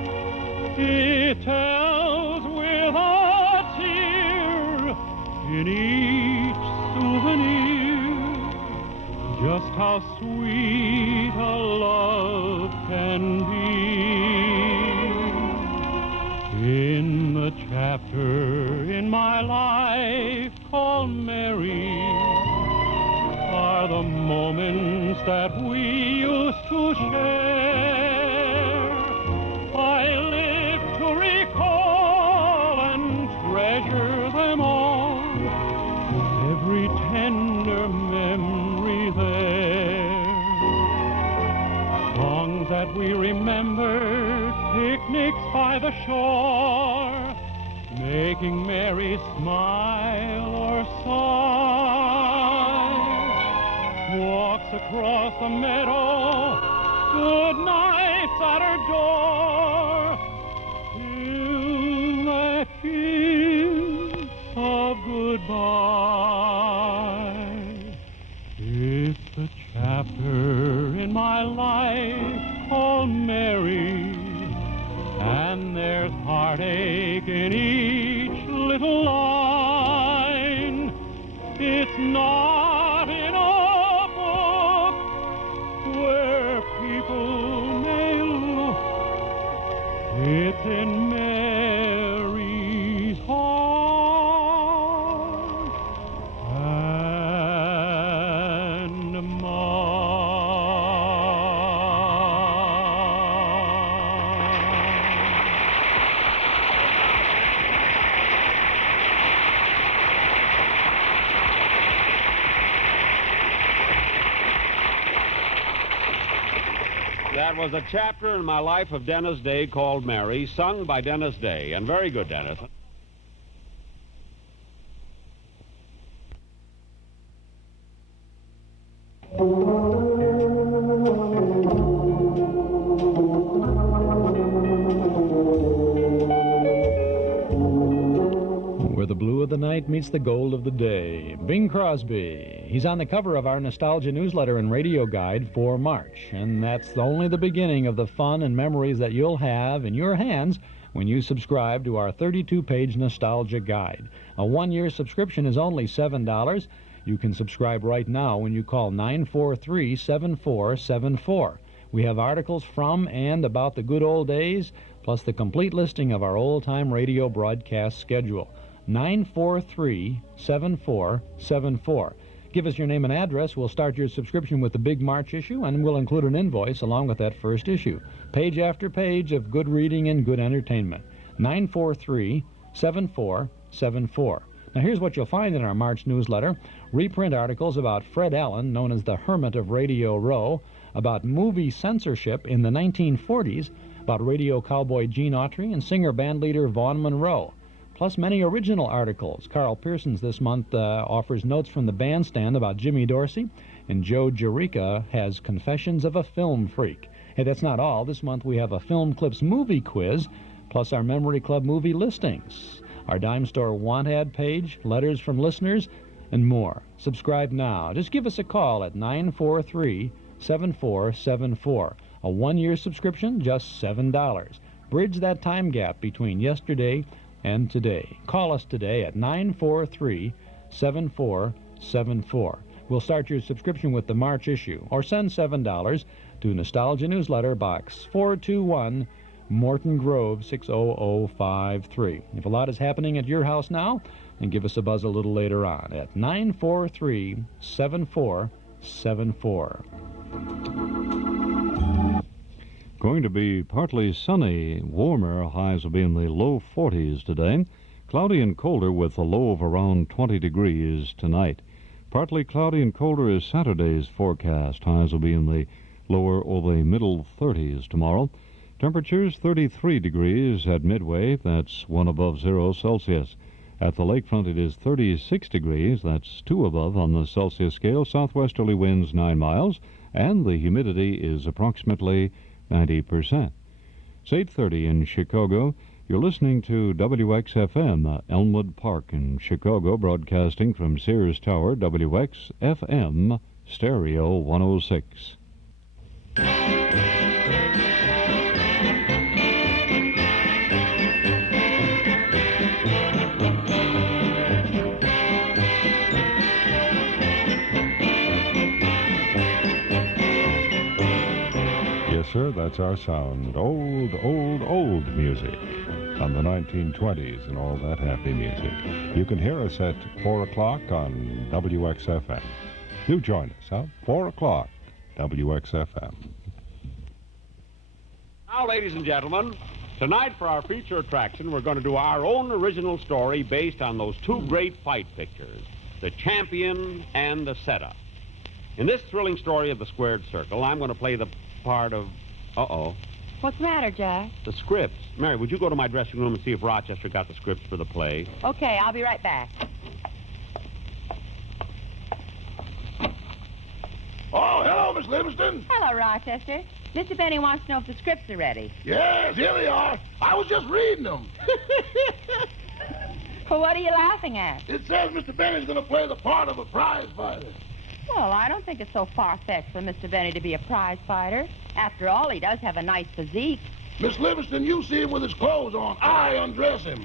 It tells with a tear in each souvenir just how sweet a love can be. In the chapter in my life called Mary are the moments that we used to share. I live to recall and treasure them all, every tender memory there. Songs that we remembered, picnics by the shore, making Mary smile or sigh. Walks across the meadow, good nights at her door, till that kiss of goodbye. It's the chapter in my life called Mary, and there's heartache in each little line. It's not in a book where people may look. It's in Mary's that was a chapter in my life of Dennis Day called Mary, sung by Dennis Day. And very good, Dennis. Where the blue of the night meets the gold of the day. Bing Crosby. He's on the cover of our Nostalgia newsletter and radio guide for March. And that's only the beginning of the fun and memories that you'll have in your hands when you subscribe to our 32-page Nostalgia guide. A one-year subscription is only $7. You can subscribe right now when you call 943-7474. We have articles from and about the good old days, plus the complete listing of our old-time radio broadcast schedule. 943-7474. Give us your name and address. We'll start your subscription with the big March issue, and we'll include an invoice along with that first issue. Page after page of good reading and good entertainment. 943-7474. Now, here's what you'll find in our March newsletter. Reprint articles about Fred Allen, known as the Hermit of Radio Row, about movie censorship in the 1940s, about radio cowboy Gene Autry and singer-bandleader Vaughn Monroe, plus many original articles. Carl Pearson's this month offers notes from the bandstand about Jimmy Dorsey, and Joe Jerica has Confessions of a Film Freak. Hey, that's not all. This month we have a Film Clips movie quiz, plus our Memory Club movie listings, our Dime Store Want Ad page, letters from listeners, and more. Subscribe now. Just give us a call at 943-7474. A one-year subscription, just $7. Bridge that time gap between yesterday and today. Call us today at 943-7474. We'll start your subscription with the March issue, or send $7 to Nostalgia Newsletter, Box 421, Morton Grove, 60053. If a lot is happening at your house now, then give us a buzz a little later on at 943-7474. Going to be partly sunny, warmer. Highs will be in the low 40s today. Cloudy and colder with a low of around 20 degrees tonight. Partly cloudy and colder is Saturday's forecast. Highs will be in the lower or the middle 30s tomorrow. Temperatures 33 degrees at Midway. That's 1 above 0 Celsius. At the lakefront it is 36 degrees. That's 2 above on the Celsius scale. Southwesterly winds 9 miles. And the humidity is approximately 90%. It's 8:30 in Chicago. You're listening to WXFM, Elmwood Park in Chicago, broadcasting from Sears Tower, WXFM, Stereo 106. Sir, that's our sound. Old, old, old music from the 1920s and all that happy music. You can hear us at 4 o'clock on WXFM. Do join us, huh? 4 o'clock, WXFM. Now, ladies and gentlemen, tonight for our feature attraction, we're going to do our own original story based on those two great fight pictures, The Champion and The Setup. In this thrilling story of the Squared Circle, I'm going to play the part of... Uh-oh. What's the matter, Jack? The scripts. Mary, would you go to my dressing room and see if Rochester got the scripts for the play? Okay, I'll be right back. Oh, hello, Miss Livingston. Hello, Rochester. Mr. Benny wants to know if the scripts are ready. Yes, here they are. I was just reading them. Well, what are you laughing at? It says Mr. Benny's going to play the part of a prize fighter. Well, I don't think it's so far-fetched for Mr. Benny to be a prize fighter. After all, he does have a nice physique. Miss Livingston, you see him with his clothes on. I undress him.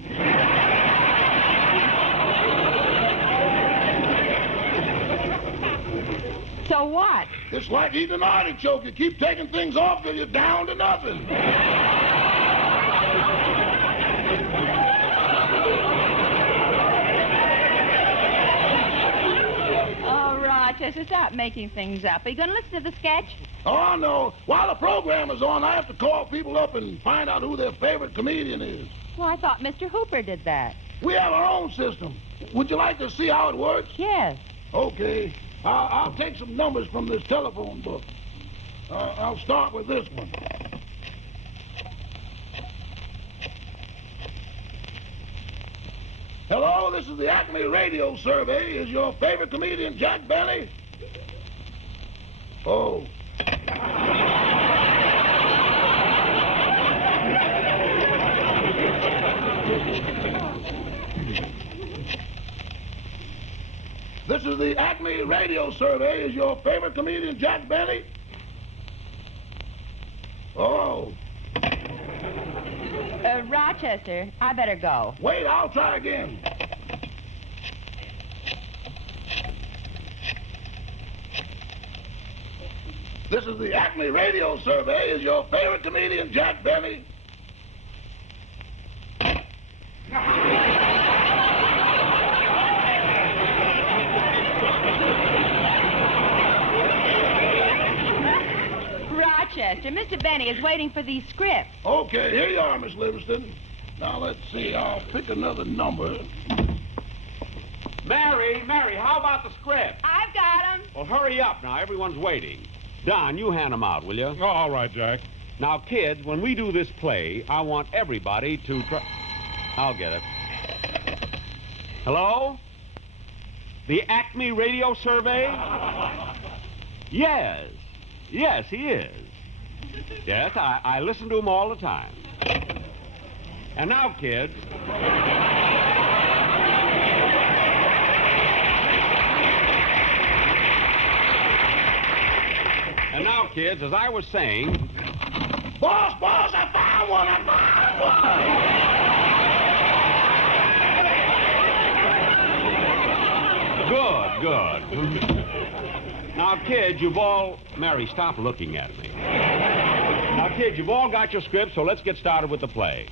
So what? It's like eating an artichoke. You keep taking things off till you're down to nothing. Rochester, stop making things up. Are you going to listen to the sketch? Oh, no. While the program is on, I have to call people up and find out who their favorite comedian is. Well, I thought Mr. Hooper did that. We have our own system. Would you like to see how it works? Yes. Okay. I'll take some numbers from this telephone book. I'll start with this one. Hello, this is the Acme Radio Survey. Is your favorite comedian Jack Benny? Oh. This is the Acme Radio Survey. Is your favorite comedian Jack Benny? Oh. Rochester, I better go. Wait, I'll try again. This is the Acme Radio Survey. Is your favorite comedian Jack Benny? Rochester, Mr. Benny is waiting for these scripts. Okay, here you are, Miss Livingston. Now, let's see. I'll pick another number. Mary, how about the script? I've got them. Well, hurry up now. Everyone's waiting. Don, you hand them out, will you? Oh, all right, Jack. Now, kids, when we do this play, I want everybody to try... I'll get it. Hello? The Acme Radio Survey? Yes. Yes, he is. Yes, I listen to him all the time. And now, kids... And now, kids, as I was saying... Boss, I found one! Good. Now, kids, you've all... Mary, stop looking at me. Now, kids, you've all got your scripts, so let's get started with the play.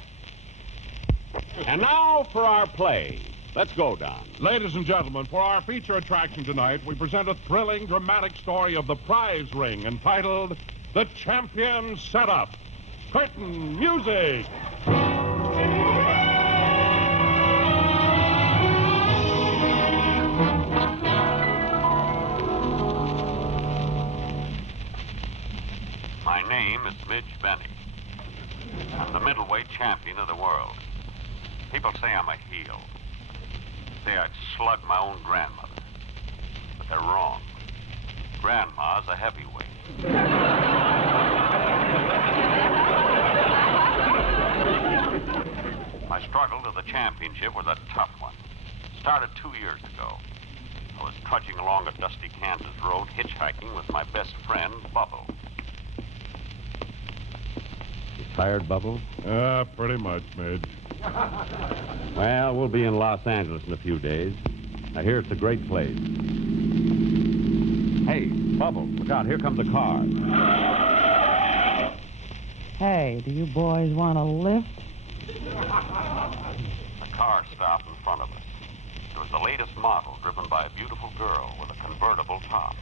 And now for our play. Let's go, Don. Ladies and gentlemen, for our feature attraction tonight, we present a thrilling, dramatic story of the prize ring entitled The Champion Setup. Curtain music. My name is Midge Benny. I'm the middleweight champion of the world. People say I'm a heel. Say I'd slug my own grandmother. But they're wrong. Grandma's a heavyweight. My struggle to the championship was a tough one. Started 2 years ago. I was trudging along a dusty Kansas road, hitchhiking with my best friend, Bubble. You tired, Bubble? Pretty much, Midge. Well, we'll be in Los Angeles in a few days. I hear it's a great place. Hey, Bubble, look out. Here comes a car. Hey, do you boys want a lift? A car stopped in front of us. It was the latest model, driven by a beautiful girl with a convertible top.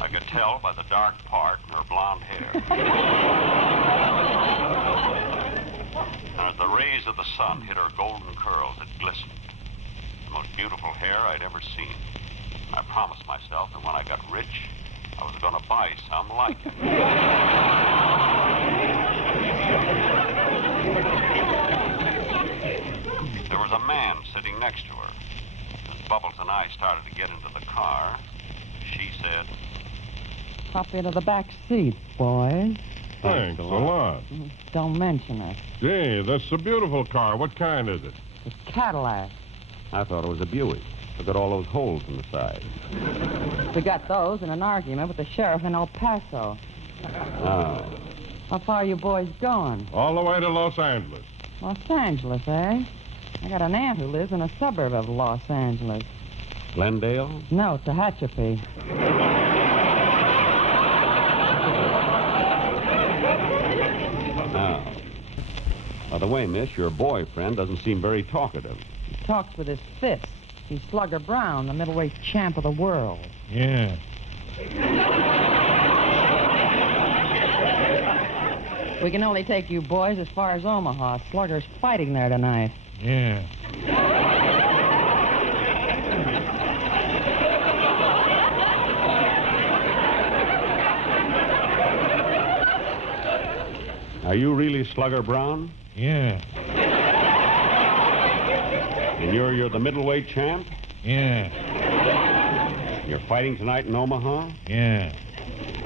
I could tell by the dark part in her blonde hair. And as the rays of the sun hit her golden curls, it glistened. The most beautiful hair I'd ever seen. And I promised myself that when I got rich, I was going to buy some like it. There was a man sitting next to her. As Bubbles and I started to get into the car, she said, Hop into the back seat, boys. Thanks a lot. Don't mention it. Gee, that's a beautiful car. What kind is it? It's Cadillac. I thought it was a Buick. Look at all those holes in the side. We got those in an argument with the sheriff in El Paso. Oh. How far are you boys going? All the way to Los Angeles. Los Angeles, eh? I got an aunt who lives in a suburb of Los Angeles. Glendale? No, Tehachapi. Oh. By the way, miss, your boyfriend doesn't seem very talkative. He talks with his fists. He's Slugger Brown, the middleweight champ of the world. Yeah. We can only take you boys as far as Omaha. Slugger's fighting there tonight. Yeah. Are you really Slugger Brown? Yeah. And you're the middleweight champ? Yeah. You're fighting tonight in Omaha? Yeah.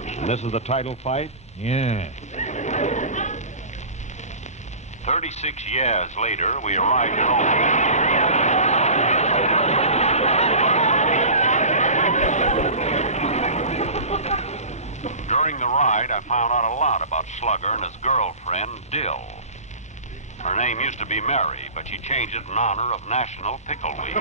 And this is the title fight? Yeah. 36 years later, we arrived in Omaha. During the ride, I found out a lot about Slugger and his girlfriend, Dill. Her name used to be Mary, but she changed it in honor of National Pickle Week.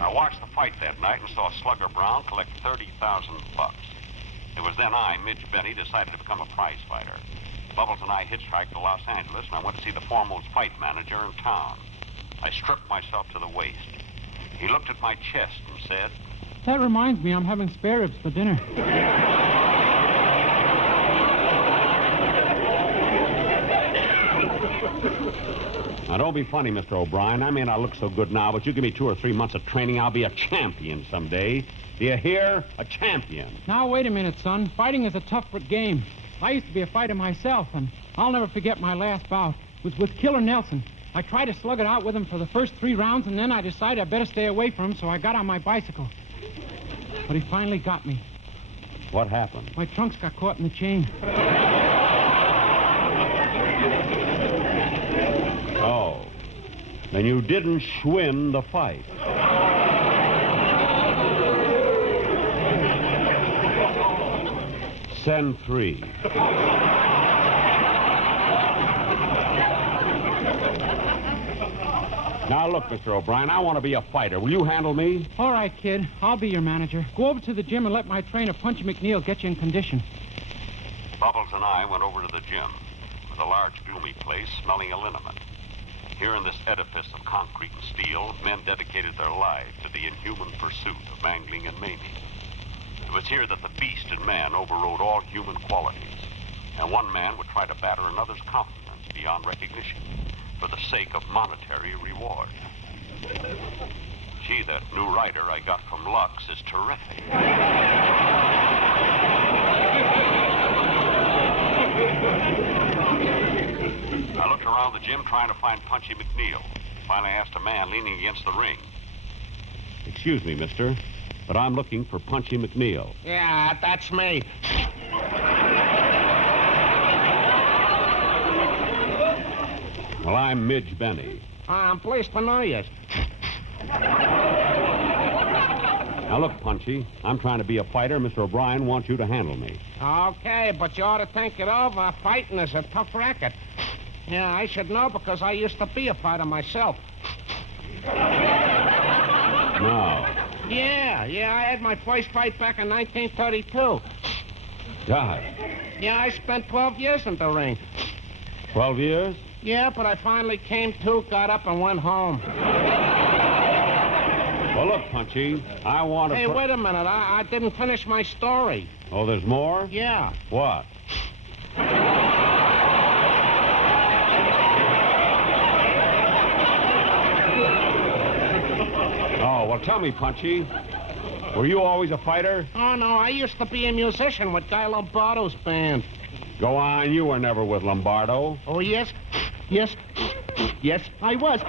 I watched the fight that night and saw Slugger Brown collect $30,000. It was then I, Midge Benny, decided to become a prize fighter. Bubbles and I hitchhiked to Los Angeles, and I went to see the foremost fight manager in town. I stripped myself to the waist. He looked at my chest and said, That reminds me, I'm having spare ribs for dinner. Now, don't be funny, Mr. O'Brien. I may not look so good now, but you give me 2 or 3 months of training, I'll be a champion someday. Do you hear? A champion. Now, wait a minute, son. Fighting is a tough game. I used to be a fighter myself, and I'll never forget my last bout. It was with Killer Nelson. I tried to slug it out with him for the first 3 rounds, and then I decided I better stay away from him, so I got on my bicycle. But he finally got me. What happened? My trunks got caught in the chain. Oh. Then you didn't win the fight. Send 3. Now, look, Mr. O'Brien, I want to be a fighter. Will you handle me? All right, kid. I'll be your manager. Go over to the gym and let my trainer, Punchy McNeil, get you in condition. Bubbles and I went over to the gym. It was a large, gloomy place smelling of liniment. Here in this edifice of concrete and steel, men dedicated their lives to the inhuman pursuit of mangling and maiming. It was here that the beast in man overrode all human qualities, and one man would try to batter another's confidence beyond recognition for the sake of monetary reward. Gee, that new rider I got from Lux is terrific. I looked around the gym trying to find Punchy McNeil. Finally asked a man leaning against the ring. Excuse me, mister, but I'm looking for Punchy McNeil. Yeah, that's me. Well, I'm Midge Benny. I'm pleased to know you. Now, look, Punchy, I'm trying to be a fighter. Mr. O'Brien wants you to handle me. Okay, but you ought to think it over. Fighting is a tough racket. Yeah, I should know because I used to be a fighter myself. No. Yeah, I had my first fight back in 1932. God. Yeah, I spent 12 years in the ring. 12 years? Yeah, but I finally came to, got up, and went home. Well, look, Punchy, I want to... Hey, wait a minute. I didn't finish my story. Oh, there's more? Yeah. What? Oh, well, tell me, Punchy, were you always a fighter? Oh, no, I used to be a musician with Guy Lombardo's band. Go on, you were never with Lombardo. Oh, yes? Yes, I was.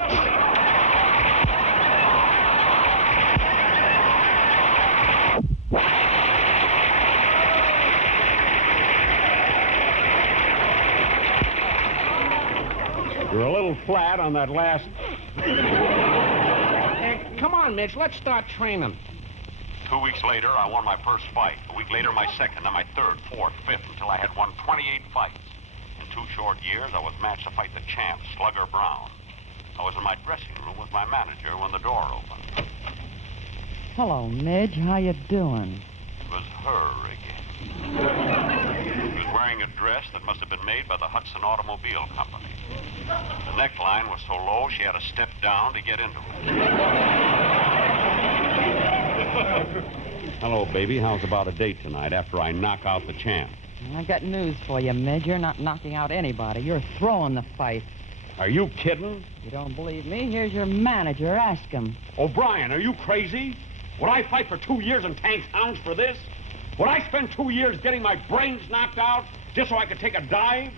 You're a little flat on that last... Come on, Mitch, let's start training. 2 weeks later, I won my first fight. A week later, my second, then my third, fourth, fifth, until I had won 28 fights. In 2 short years, I was matched to fight the champ, Slugger Brown. I was in my dressing room with my manager when the door opened. Hello, Midge. How you doing? It was her again. She was wearing a dress that must have been made by the Hudson Automobile Company. The neckline was so low, she had to step down to get into it. Hello, baby. How's about a date tonight after I knock out the champ? I got news for you, Midge. You're not knocking out anybody. You're throwing the fight. Are you kidding? You don't believe me? Here's your manager. Ask him. O'Brien, are you crazy? Would I fight for 2 years in Tank's Hounds for this? Would I spend 2 years getting my brains knocked out just so I could take a dive?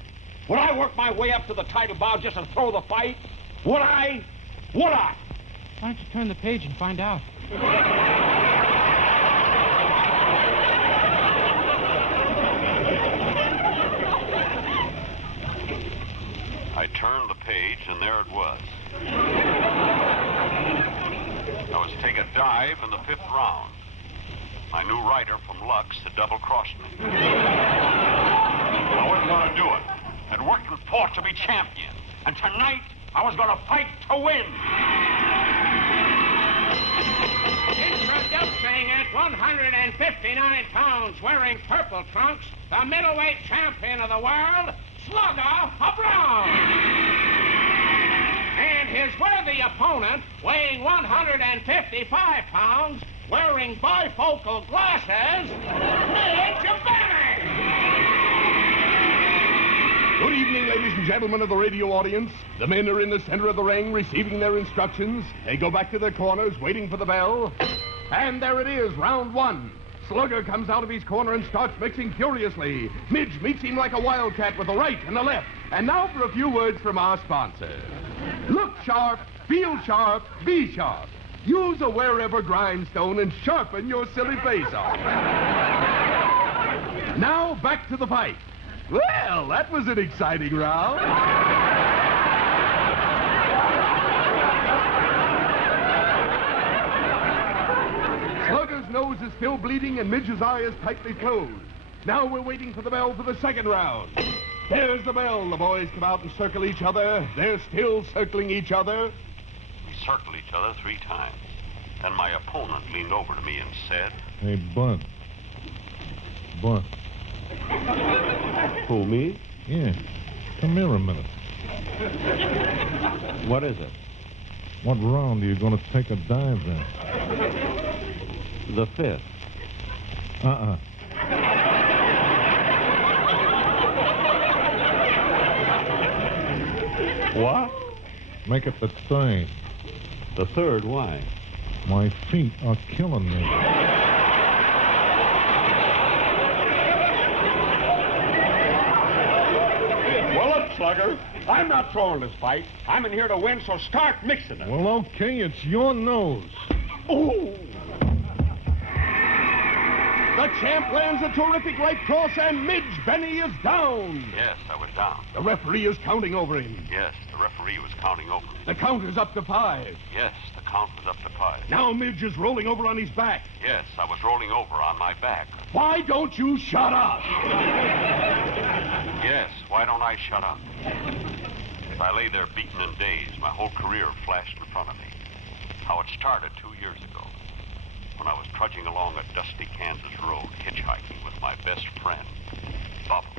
Would I work my way up to the title bout just to throw the fight? Would I? Would I? Why don't you turn the page and find out? I turned the page, and there it was. I was to take a dive in the 5th round. My new writer from Lux had double-crossed me. I wasn't going to do it. I'd worked and fought to be champion. And tonight, I was going to fight to win. Introducing at 159 pounds, wearing purple trunks, the middleweight champion of the world, Slugger Brown. And his worthy opponent, weighing 155 pounds, wearing bifocal glasses, Midge Benny. Good evening, ladies and gentlemen of the radio audience. The men are in the center of the ring receiving their instructions. They go back to their corners waiting for the bell. And there it is, round 1. Slugger comes out of his corner and starts mixing furiously. Midge meets him like a wildcat with a right and a left. And now for a few words from our sponsor. Look sharp, feel sharp, be sharp. Use a wherever grindstone and sharpen your silly face off. Now back to the fight. Well, that was an exciting round. Slugger's nose is still bleeding and Midge's eye is tightly closed. Now we're waiting for the bell for the 2nd round. There's the bell. The boys come out and circle each other. They're still circling each other. We circled each other 3 times. Then my opponent leaned over to me and said, Hey, Bunt. Bunt. Who, me? Yeah. Come here a minute. What is it? What round are you going to take a dive in? The 5th. Uh-uh. What? Make it the 3rd. The 3rd? Why? My feet are killing me. Well, look, Slugger, I'm not throwing this fight. I'm in here to win, so start mixing it. Well, okay, it's your nose. Ooh! The champ lands a terrific right cross and Midge Benny is down. Yes, I was down. The referee is counting over him. Yes, the referee was counting over me. The count is up to 5. Yes, the count was up to 5. Now Midge is rolling over on his back. Yes, I was rolling over on my back. Why don't you shut up? Yes, why don't I shut up? As I lay there beaten and dazed, my whole career flashed in front of me. How it started 2 years ago, when I was trudging along a dusty Kansas road, hitchhiking with my best friend, Bubbles.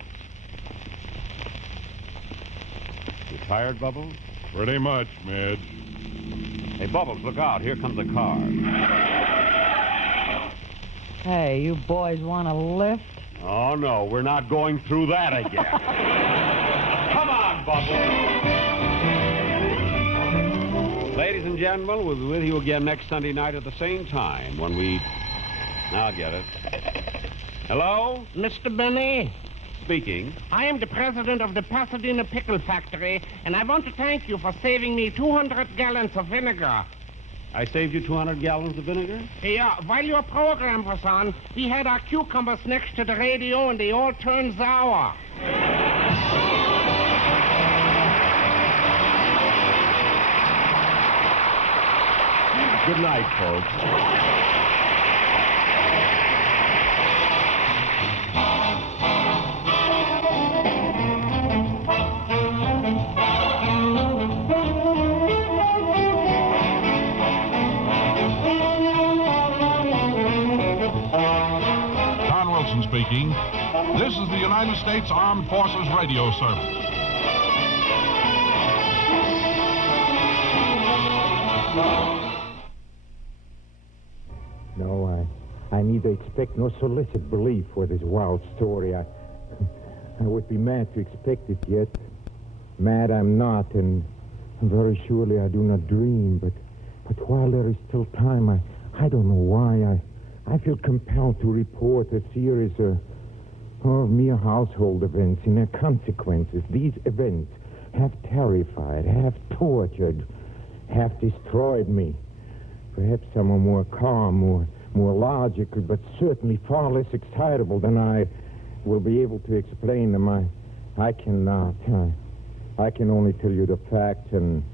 You tired, Bubbles? Pretty much, Midge. Hey, Bubbles, look out. Here comes a car. Hey, you boys want a lift? Oh, no, we're not going through that again. Come on, Bubbles. Ladies and gentlemen, we'll be with you again next Sunday night at the same time when we... Now I'll get it. Hello? Mr. Benny? Speaking. I am the president of the Pasadena Pickle Factory, and I want to thank you for saving me 200 gallons of vinegar. I saved you 200 gallons of vinegar? Yeah, while your program was on, we had our cucumbers next to the radio, and they all turned sour. Good night, folks. Don Wilson speaking. This is the United States Armed Forces Radio Service. No, I neither expect nor solicit belief for this wild story. I would be mad to expect it yet. Mad I'm not, and very surely I do not dream. But while there is still time, I don't know why I feel compelled to report a series of mere household events and their consequences. These events have terrified, have tortured, have destroyed me. Perhaps someone more calm, more logical, but certainly far less excitable than I will be able to explain them. I cannot. I can only tell you the facts, and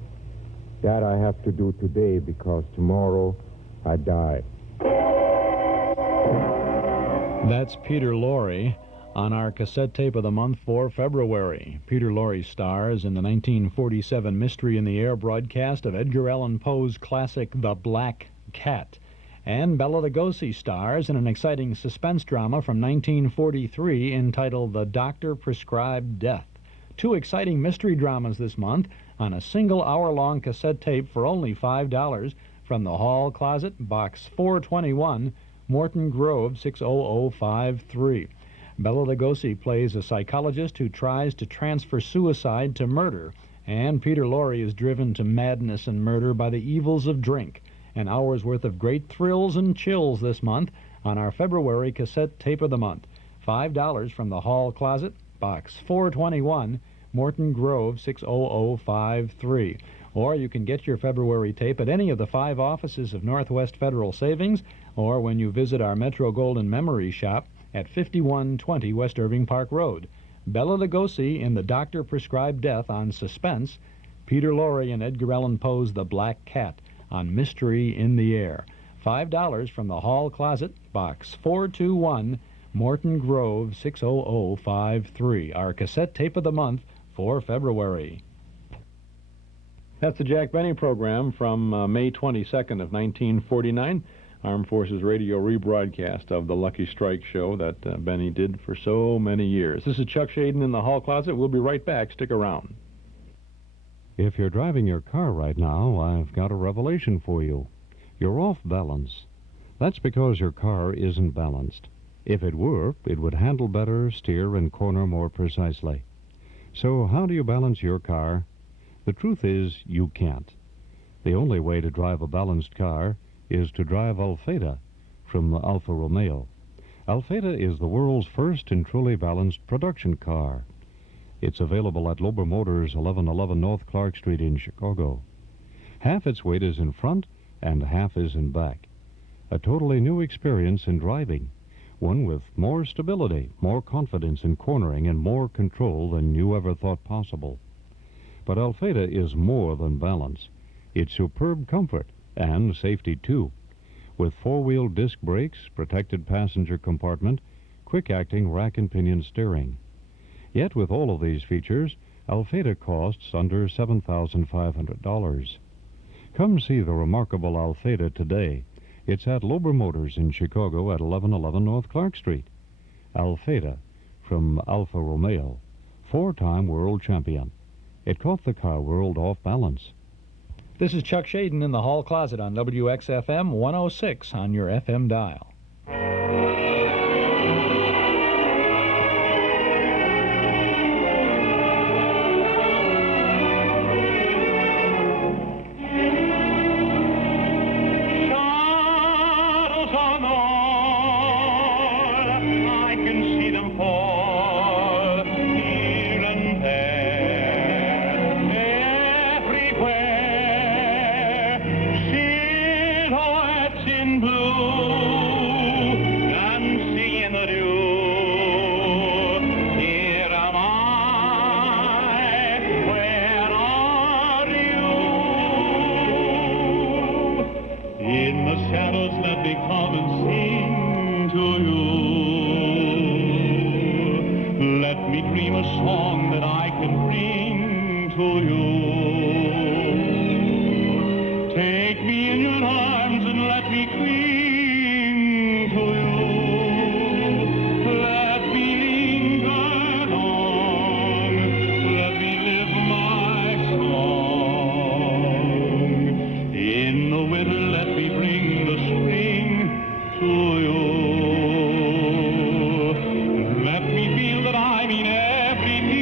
that I have to do today because tomorrow I die. That's Peter Lorre on our cassette tape of the month for February. Peter Lorre stars in the 1947 Mystery in the Air broadcast of Edgar Allan Poe's classic The Black Cat. And Bela Lugosi stars in an exciting suspense drama from 1943 entitled The Doctor Prescribed Death. Two exciting mystery dramas this month on a single hour-long cassette tape for only $5 from the Hall Closet, Box 421, Morton Grove, 60053. Bela Lugosi plays a psychologist who tries to transfer suicide to murder, and Peter Lorre is driven to madness and murder by the evils of drink. An hour's worth of great thrills and chills this month on our February cassette tape of the month. $5 from the Hall Closet, Box 421, Morton Grove, 60053. Or you can get your February tape at any of the 5 offices of Northwest Federal Savings, or when you visit our Metro Golden Memory Shop at 5120 West Irving Park Road. Bela Lugosi in The Doctor Prescribed Death on Suspense, Peter Lorre and Edgar Allan Poe's The Black Cat on Mystery in the Air. $5 from the Hall Closet, Box 421, Morton Grove, 60053. Our cassette tape of the month for February. That's the Jack Benny program from May 22nd of 1949. Armed Forces Radio rebroadcast of the Lucky Strike show that Benny did for so many years. This is Chuck Shaden in the Hall Closet. We'll be right back. Stick around. If you're driving your car right now, I've got a revelation for you. You're off balance. That's because your car isn't balanced. If it were, it would handle better, steer, and corner more precisely. So how do you balance your car? The truth is, you can't. The only way to drive a balanced car is to drive Alfeda from Alfa Romeo. Alfeda is the world's first and truly balanced production car. It's available at Lober Motors, 1111 North Clark Street in Chicago. Half its weight is in front and half is in back. A totally new experience in driving, one with more stability, more confidence in cornering, and more control than you ever thought possible. But Alfeda is more than balance. It's superb comfort and safety too, with 4-wheel disc brakes, protected passenger compartment, quick-acting rack and pinion steering. Yet with all of these features, Alfeda costs under $7,500. Come see the remarkable Alfeda today. It's at Lober Motors in Chicago at 1111 North Clark Street. Alfeda from Alfa Romeo, 4-time world champion. It caught the car world off balance. This is Chuck Shaden in the Hall Closet on WXFM 106 on your FM dial. Let me feel that I mean everything.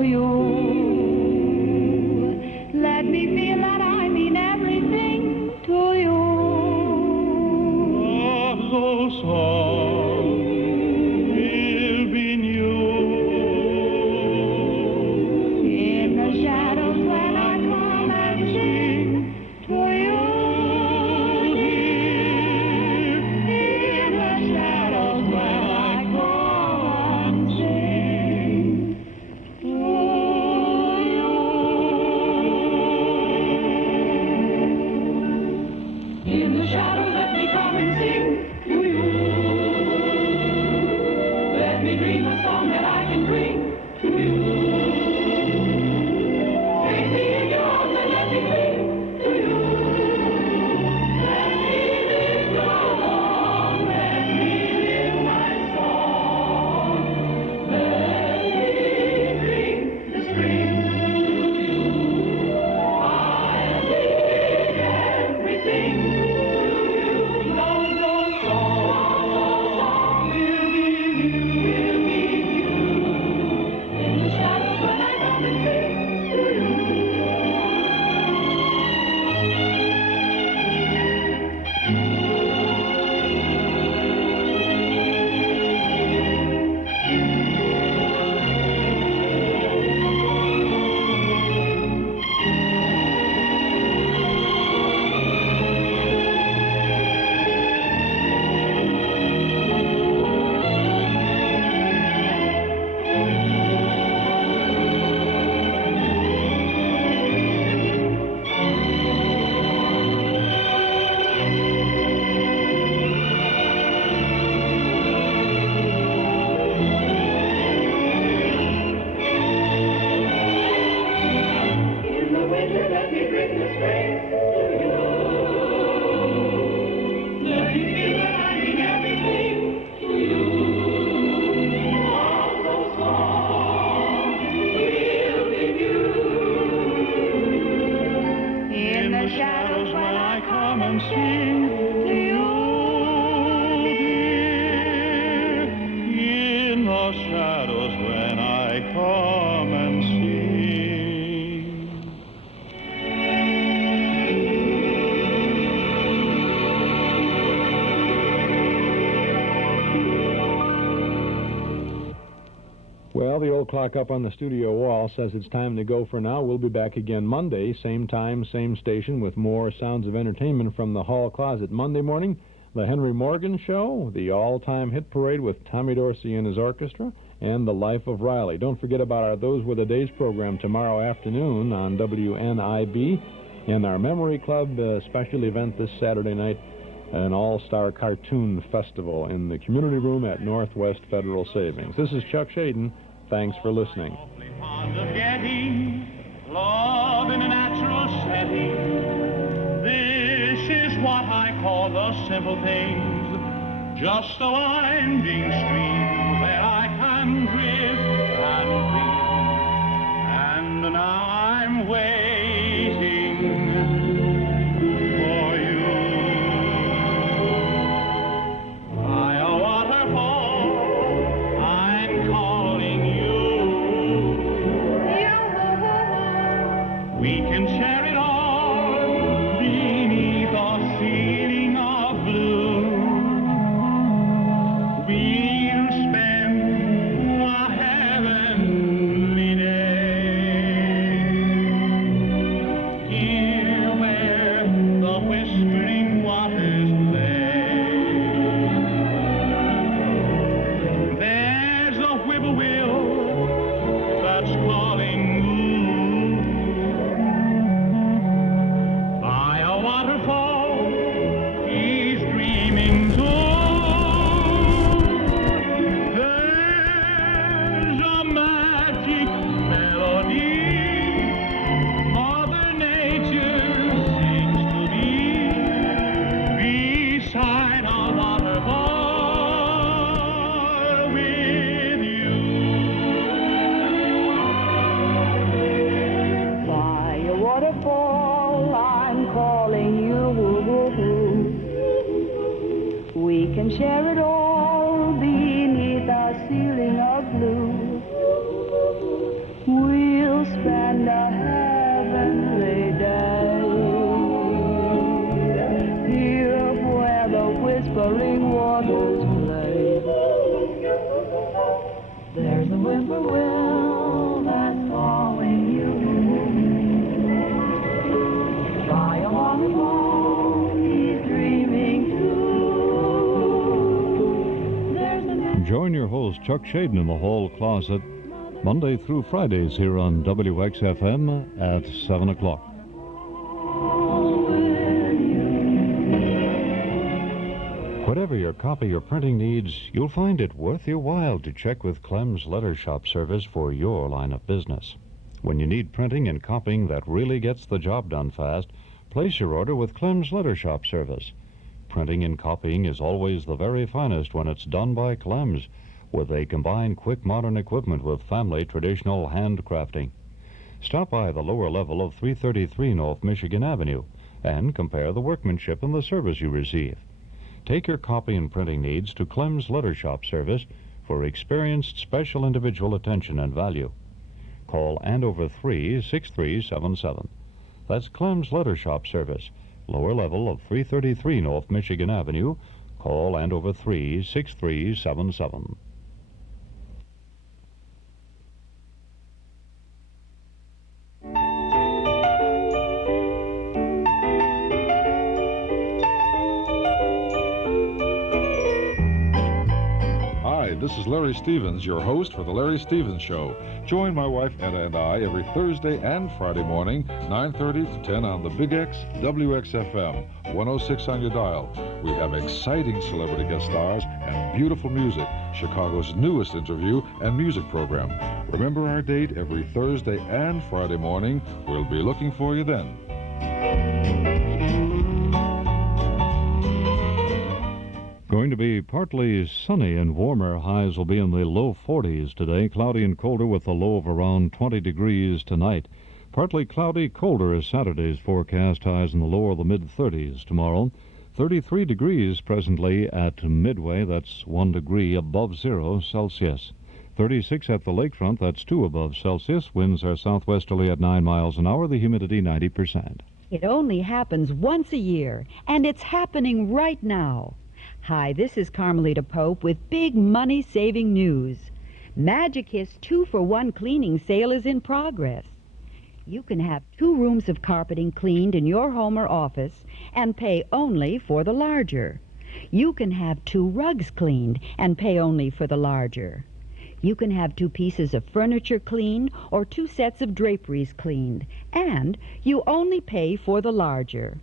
to you. Let me feel that I mean everything to you. Those songs will be new. In the shadows when I come and sing to you. In the shadows when I come and sing to you. In the shadows let me come and sing to you. Let me dream a song that I can bring to you. Take me in your arms and let me cling to you. Let me live your song, let me live my song. Let me bring the spring to you. I'll be everything to you. Long those songs will be you. In the shadows when I come and sing to you. In the winter, let me bring the spring to you. Let me feel that I mean everything to you. All those songs will be new. In the shadows when I come and sing to you. In the shadows when I come and sing. Well, the old clock up on the studio wall says it's time to go for now. We'll be back again Monday, same time, same station, with more sounds of entertainment from the hall closet. Monday morning, The Henry Morgan Show, the all-time hit parade with Tommy Dorsey and his orchestra, and The Life of Riley. Don't forget about our Those Were the Days program tomorrow afternoon on WNIB, and our Memory Club special event this Saturday night, an all-star cartoon festival in the community room at Northwest Federal Savings. This is Chuck Shaden. Thanks for listening. Fond of getting love in a natural setting. This is what I call the simple things. Just a winding stream where I can drift and breathe. And now I'm waiting for you. By a waterfall, I'm calling you. We can share it all beneath a ceiling of blue. We'll spend a heavenly day here where the whispering waters play. There's a whippoorwill that's calling by a waterfall. He's dreaming too. There's a magic melody Mother Nature sings to me beside a waterfall with you. By a waterfall, I'm calling you. We can share it all beneath our ceiling of blue. We spend a heavenly day here where the whispering waters play. There's a whippoorwill that's calling you. Fly along the wall, he's dreaming too. There's a Join your host, Chuck Shaden, in the Hall Closet, Monday through Fridays here on WXFM at 7 o'clock. Whatever your copy or printing needs, you'll find it worth your while to check with Clem's Letter Shop Service for your line of business. When you need printing and copying that really gets the job done fast, place your order with Clem's Letter Shop Service. Printing and copying is always the very finest when it's done by Clem's, where they combine quick modern equipment with family traditional handcrafting. Stop by the lower level of 333 North Michigan Avenue and compare the workmanship and the service you receive. Take your copy and printing needs to Clem's Letter Shop Service for experienced special individual attention and value. Call Andover 3-6377. That's Clem's Letter Shop Service, lower level of 333 North Michigan Avenue. Call Andover 3-6377. This is Larry Stevens, your host for The Larry Stevens Show. Join my wife, Etta, and I every Thursday and Friday morning, 9:30 to 10 on the Big X, WXFM, 106 on your dial. We have exciting celebrity guest stars and beautiful music, Chicago's newest interview and music program. Remember our date every Thursday and Friday morning. We'll be looking for you then. Going to be partly sunny and warmer. Highs will be in the low 40s today. Cloudy and colder with a low of around 20 degrees tonight. Partly cloudy, colder as Saturday's forecast. Highs in the lower of the mid-30s tomorrow. 33 degrees presently at Midway. That's 1 degree above 0 Celsius. 36 at the lakefront. That's 2 above Celsius. Winds are southwesterly at 9 miles an hour. The humidity 90%. It only happens once a year, and it's happening right now. Hi, this is Carmelita Pope with big money-saving news. Magicist 2-for-1 cleaning sale is in progress. You can have 2 rooms of carpeting cleaned in your home or office and pay only for the larger. You can have 2 rugs cleaned and pay only for the larger. You can have 2 pieces of furniture cleaned or 2 sets of draperies cleaned, and you only pay for the larger.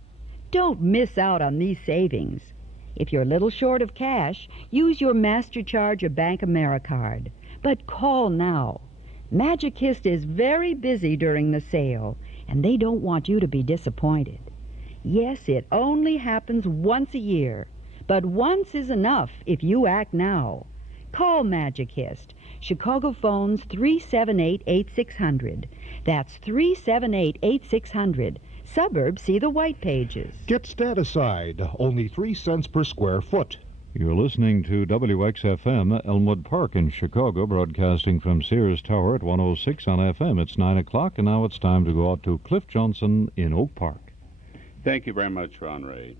Don't miss out on these savings. If you're a little short of cash, use your MasterCharge or Bank AmeriCard. But call now. Magicist is very busy during the sale, and they don't want you to be disappointed. Yes, it only happens once a year, but once is enough if you act now. Call Magicist. Chicago phones 378-8600. That's 378-8600. Suburbs see the white pages. Get Staticide, only 3 cents per square foot. You're listening to WXFM, Elmwood Park in Chicago, broadcasting from Sears Tower at 106 on FM. It's 9 o'clock, and now it's time to go out to Cliff Johnson in Oak Park. Thank you very much, Ron Ray.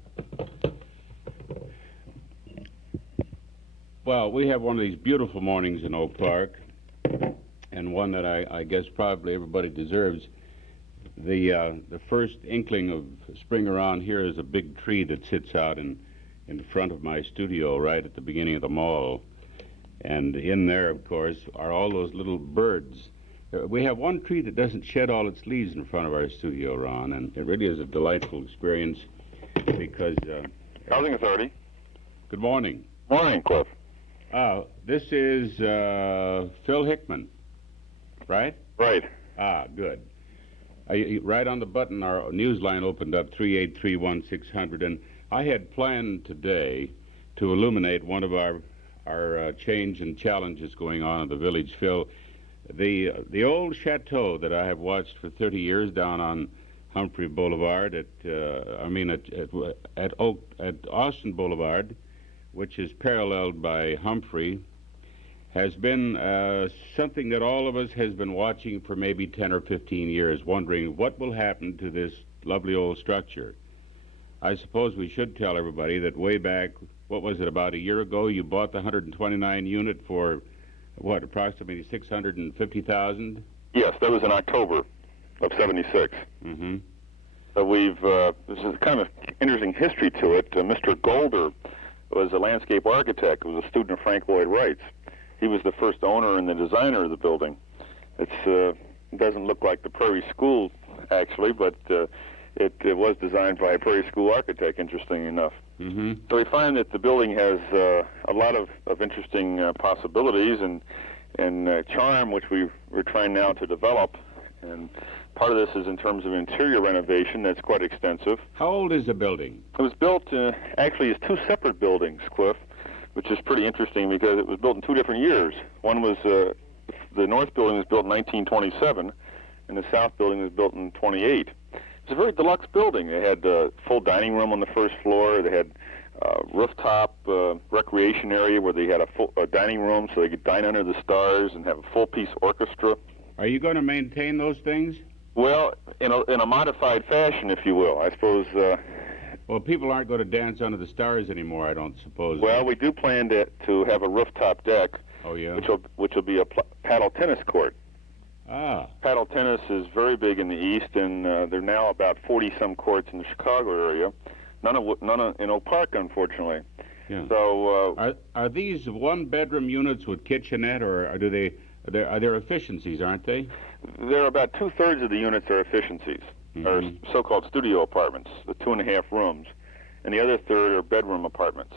Well, we have one of these beautiful mornings in Oak Park, and one that I guess probably everybody deserves. The first inkling of spring around here is a big tree that sits out in the front of my studio right at the beginning of the mall. And in there, of course, are all those little birds. We have one tree that doesn't shed all its leaves in front of our studio, Ron, and it really is a delightful experience because... Housing Authority. Good morning. Morning, Cliff. This is Phil Hickman, right? Right. Good. Right on the button, our news line opened up, 383-1600, and I had planned today to illuminate one of our change and challenges going on in the village, Phil. The old chateau that I have watched for 30 years down on Humphrey Boulevard at Austin Boulevard, which is paralleled by Humphrey, has been something that all of us has been watching for maybe 10 or 15 years, wondering what will happen to this lovely old structure. I suppose we should tell everybody that way back, what was it, about a year ago, you bought the 129 unit for, what, approximately $650,000? Yes, that was in October of 76. Mm-hmm. So this is kind of interesting history to it. Mr. Golder was a landscape architect, was a student of Frank Lloyd Wright's. He was the first owner and the designer of the building. It doesn't look like the Prairie School, actually, but it was designed by a Prairie School architect, interesting enough. Mm-hmm. So we find that the building has a lot of interesting possibilities and charm, which we're trying now to develop. And part of this is in terms of interior renovation that's quite extensive. How old is the building? It was built, actually, as two separate buildings, Cliff, which is pretty interesting because it was built in 2 different years. One was, the north building was built in 1927, and the south building was built in 28. It's a very deluxe building. They had a full dining room on the first floor. They had rooftop recreation area where they had a dining room so they could dine under the stars and have a full-piece orchestra. Are you going to maintain those things? Well, in a modified fashion, if you will. I suppose... well, people aren't going to dance under the stars anymore, I don't suppose. Well, we do plan to have a rooftop deck. Oh, yeah? Which will be a paddle tennis court. Ah. Paddle tennis is very big in the East, and there are now about 40-some courts in the Chicago area. None in Oak Park, unfortunately. Yeah. So are these one-bedroom units with kitchenette, or are there efficiencies, aren't they? There are about 2/3 of the units are efficiencies, or so-called studio apartments, the 2.5 rooms, and the other third are bedroom apartments.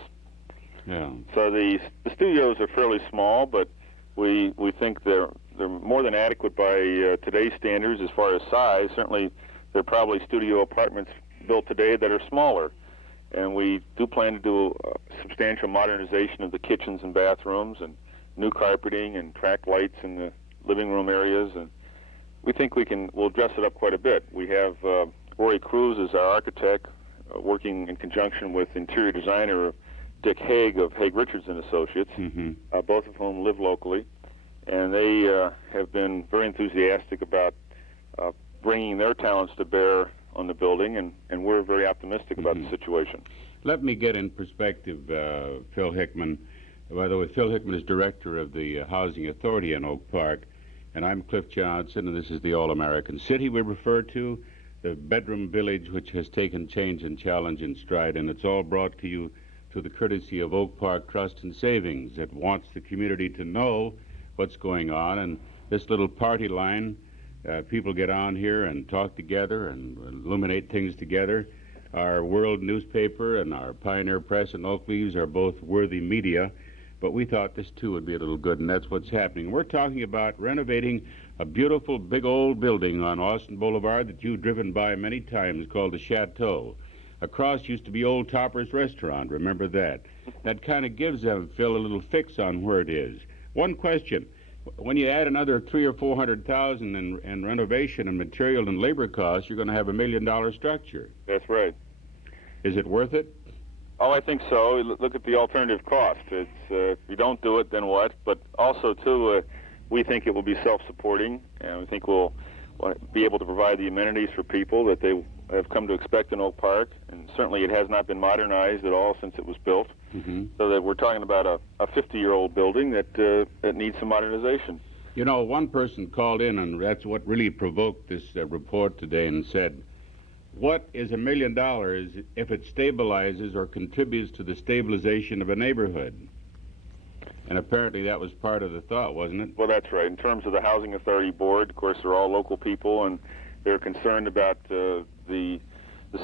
Yeah. So the studios are fairly small, but we think they're more than adequate by today's standards as far as size. Certainly, there are probably studio apartments built today that are smaller, and we do plan to do a substantial modernization of the kitchens and bathrooms and new carpeting and track lights in the living room areas, and we think we'll dress it up quite a bit. We have Rory Cruz as our architect, working in conjunction with interior designer Dick Haig of Haig Richards and Associates, both of whom live locally, and they have been very enthusiastic about bringing their talents to bear on the building, and we're very optimistic about the situation. Let me get in perspective, Phil Hickman. By the way, Phil Hickman is director of the Housing Authority in Oak Park, and I'm Cliff Johnson, and this is the All-American City we refer to, the bedroom village which has taken change and challenge in stride, and it's all brought to you to the courtesy of Oak Park Trust and Savings. It wants the community to know what's going on, and this little party line, people get on here and talk together and illuminate things together. Our World newspaper and our Pioneer Press and Oak Leaves are both worthy media, but we thought this too would be a little good, and that's what's happening. We're talking about renovating a beautiful big old building on Austin Boulevard that you've driven by many times, called the Chateau. Across used to be Old Topper's Restaurant, remember that? That kind of gives them, Phil, a little fix on where it is. One question, when you add another $300,000 or $400,000 in renovation and material and labor costs, you're going to have $1 million structure. That's right. Is it worth it? Oh, I think so. Look at the alternative cost. It's if you don't do it, then what? But also, too, we think it will be self-supporting, and we think we'll be able to provide the amenities for people that they have come to expect in Oak Park. And certainly it has not been modernized at all since it was built. So that we're talking about a 50-year-old building that needs some modernization. You know, one person called in, and that's what really provoked this report today, and said, what is $1 million if it stabilizes or contributes to the stabilization of a neighborhood? And apparently that was part of the thought, wasn't it? Well, that's right. In terms of the Housing Authority Board, of course, they're all local people, and they're concerned about the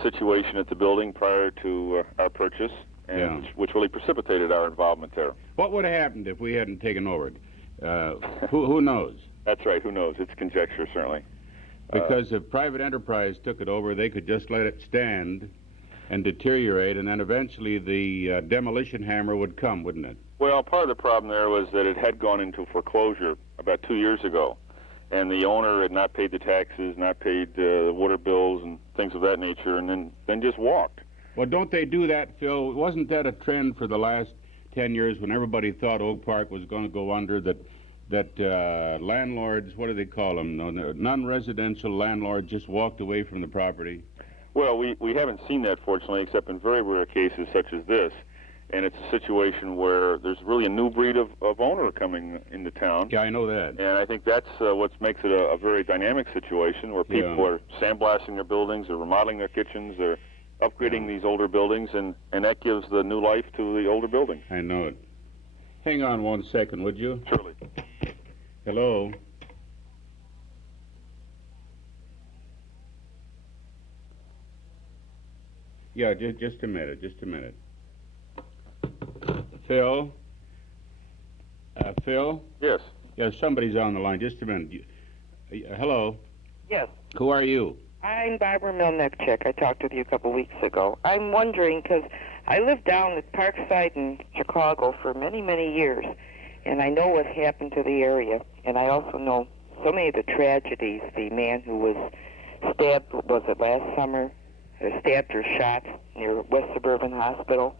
situation at the building prior to our purchase, and which really precipitated our involvement there. What would have happened if we hadn't taken over it? Who knows? That's right. Who knows? It's conjecture, certainly. Because if private enterprise took it over, they could just let it stand and deteriorate, and then eventually the demolition hammer would come, wouldn't it? Well, part of the problem there was that it had gone into foreclosure about 2 years ago, and the owner had not paid the taxes, not paid the water bills and things of that nature, and then just walked. Well, don't they do that, Phil? Wasn't that a trend for the last 10 years when everybody thought Oak Park was going to go under, that landlords, what do they call them? No, non-residential landlords just walked away from the property? Well, we haven't seen that, fortunately, except in very rare cases such as this. And it's a situation where there's really a new breed of owner coming into town. Yeah, I know that. And I think that's what makes it a very dynamic situation where people are sandblasting their buildings, they're remodeling their kitchens, they're upgrading these older buildings, and that gives the new life to the older building. I know it. Hang on 1 second, would you? Surely. Hello? Yeah, just a minute, just a minute. Phil? Phil? Yes. Yeah, somebody's on the line. Just a minute. Hello? Yes. Who are you? I'm Barbara Milnekchik. I talked with you a couple weeks ago. I'm wondering, because I lived down at Parkside in Chicago for many, many years, and I know what happened to the area, and I also know so many of the tragedies. The man who was stabbed, was it last summer, stabbed or shot near West Suburban Hospital.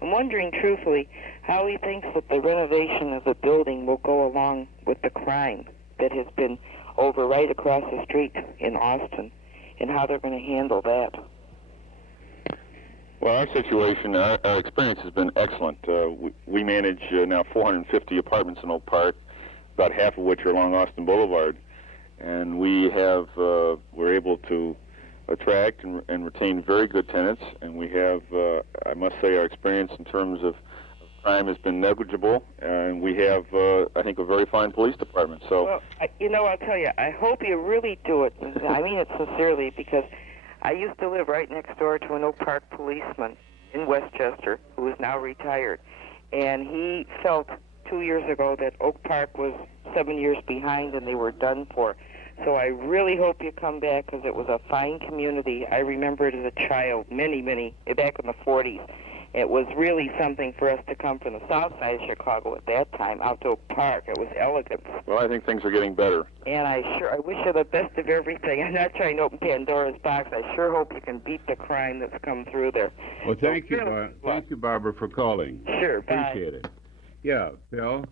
I'm wondering, truthfully, how he thinks that the renovation of the building will go along with the crime that has been over right across the street in Austin, and how they're going to handle that. Well, our situation, our experience has been excellent. We manage now 450 apartments in Oak Park, about half of which are along Austin Boulevard, and we're able to attract and retain very good tenants, and we have, I must say, our experience in terms of crime has been negligible, and we have, I think, a very fine police department. So, well, I'll tell you, I hope you really do it. I mean it sincerely, because I used to live right next door to an Oak Park policeman in Westchester who is now retired, and he felt 2 years ago that Oak Park was 7 years behind and they were done for. So I really hope you come back, because it was a fine community. I remember it as a child, back in the 40s. It was really something for us to come from the south side of Chicago at that time, out to Oak Park. It was elegant. well, I think things are getting better. And I wish you the best of everything. I'm not trying to open Pandora's box. I sure hope you can beat the crime that's come through there. Well, thank you, Barbara, for calling. Sure, bye. Appreciate it. Yeah, Phil?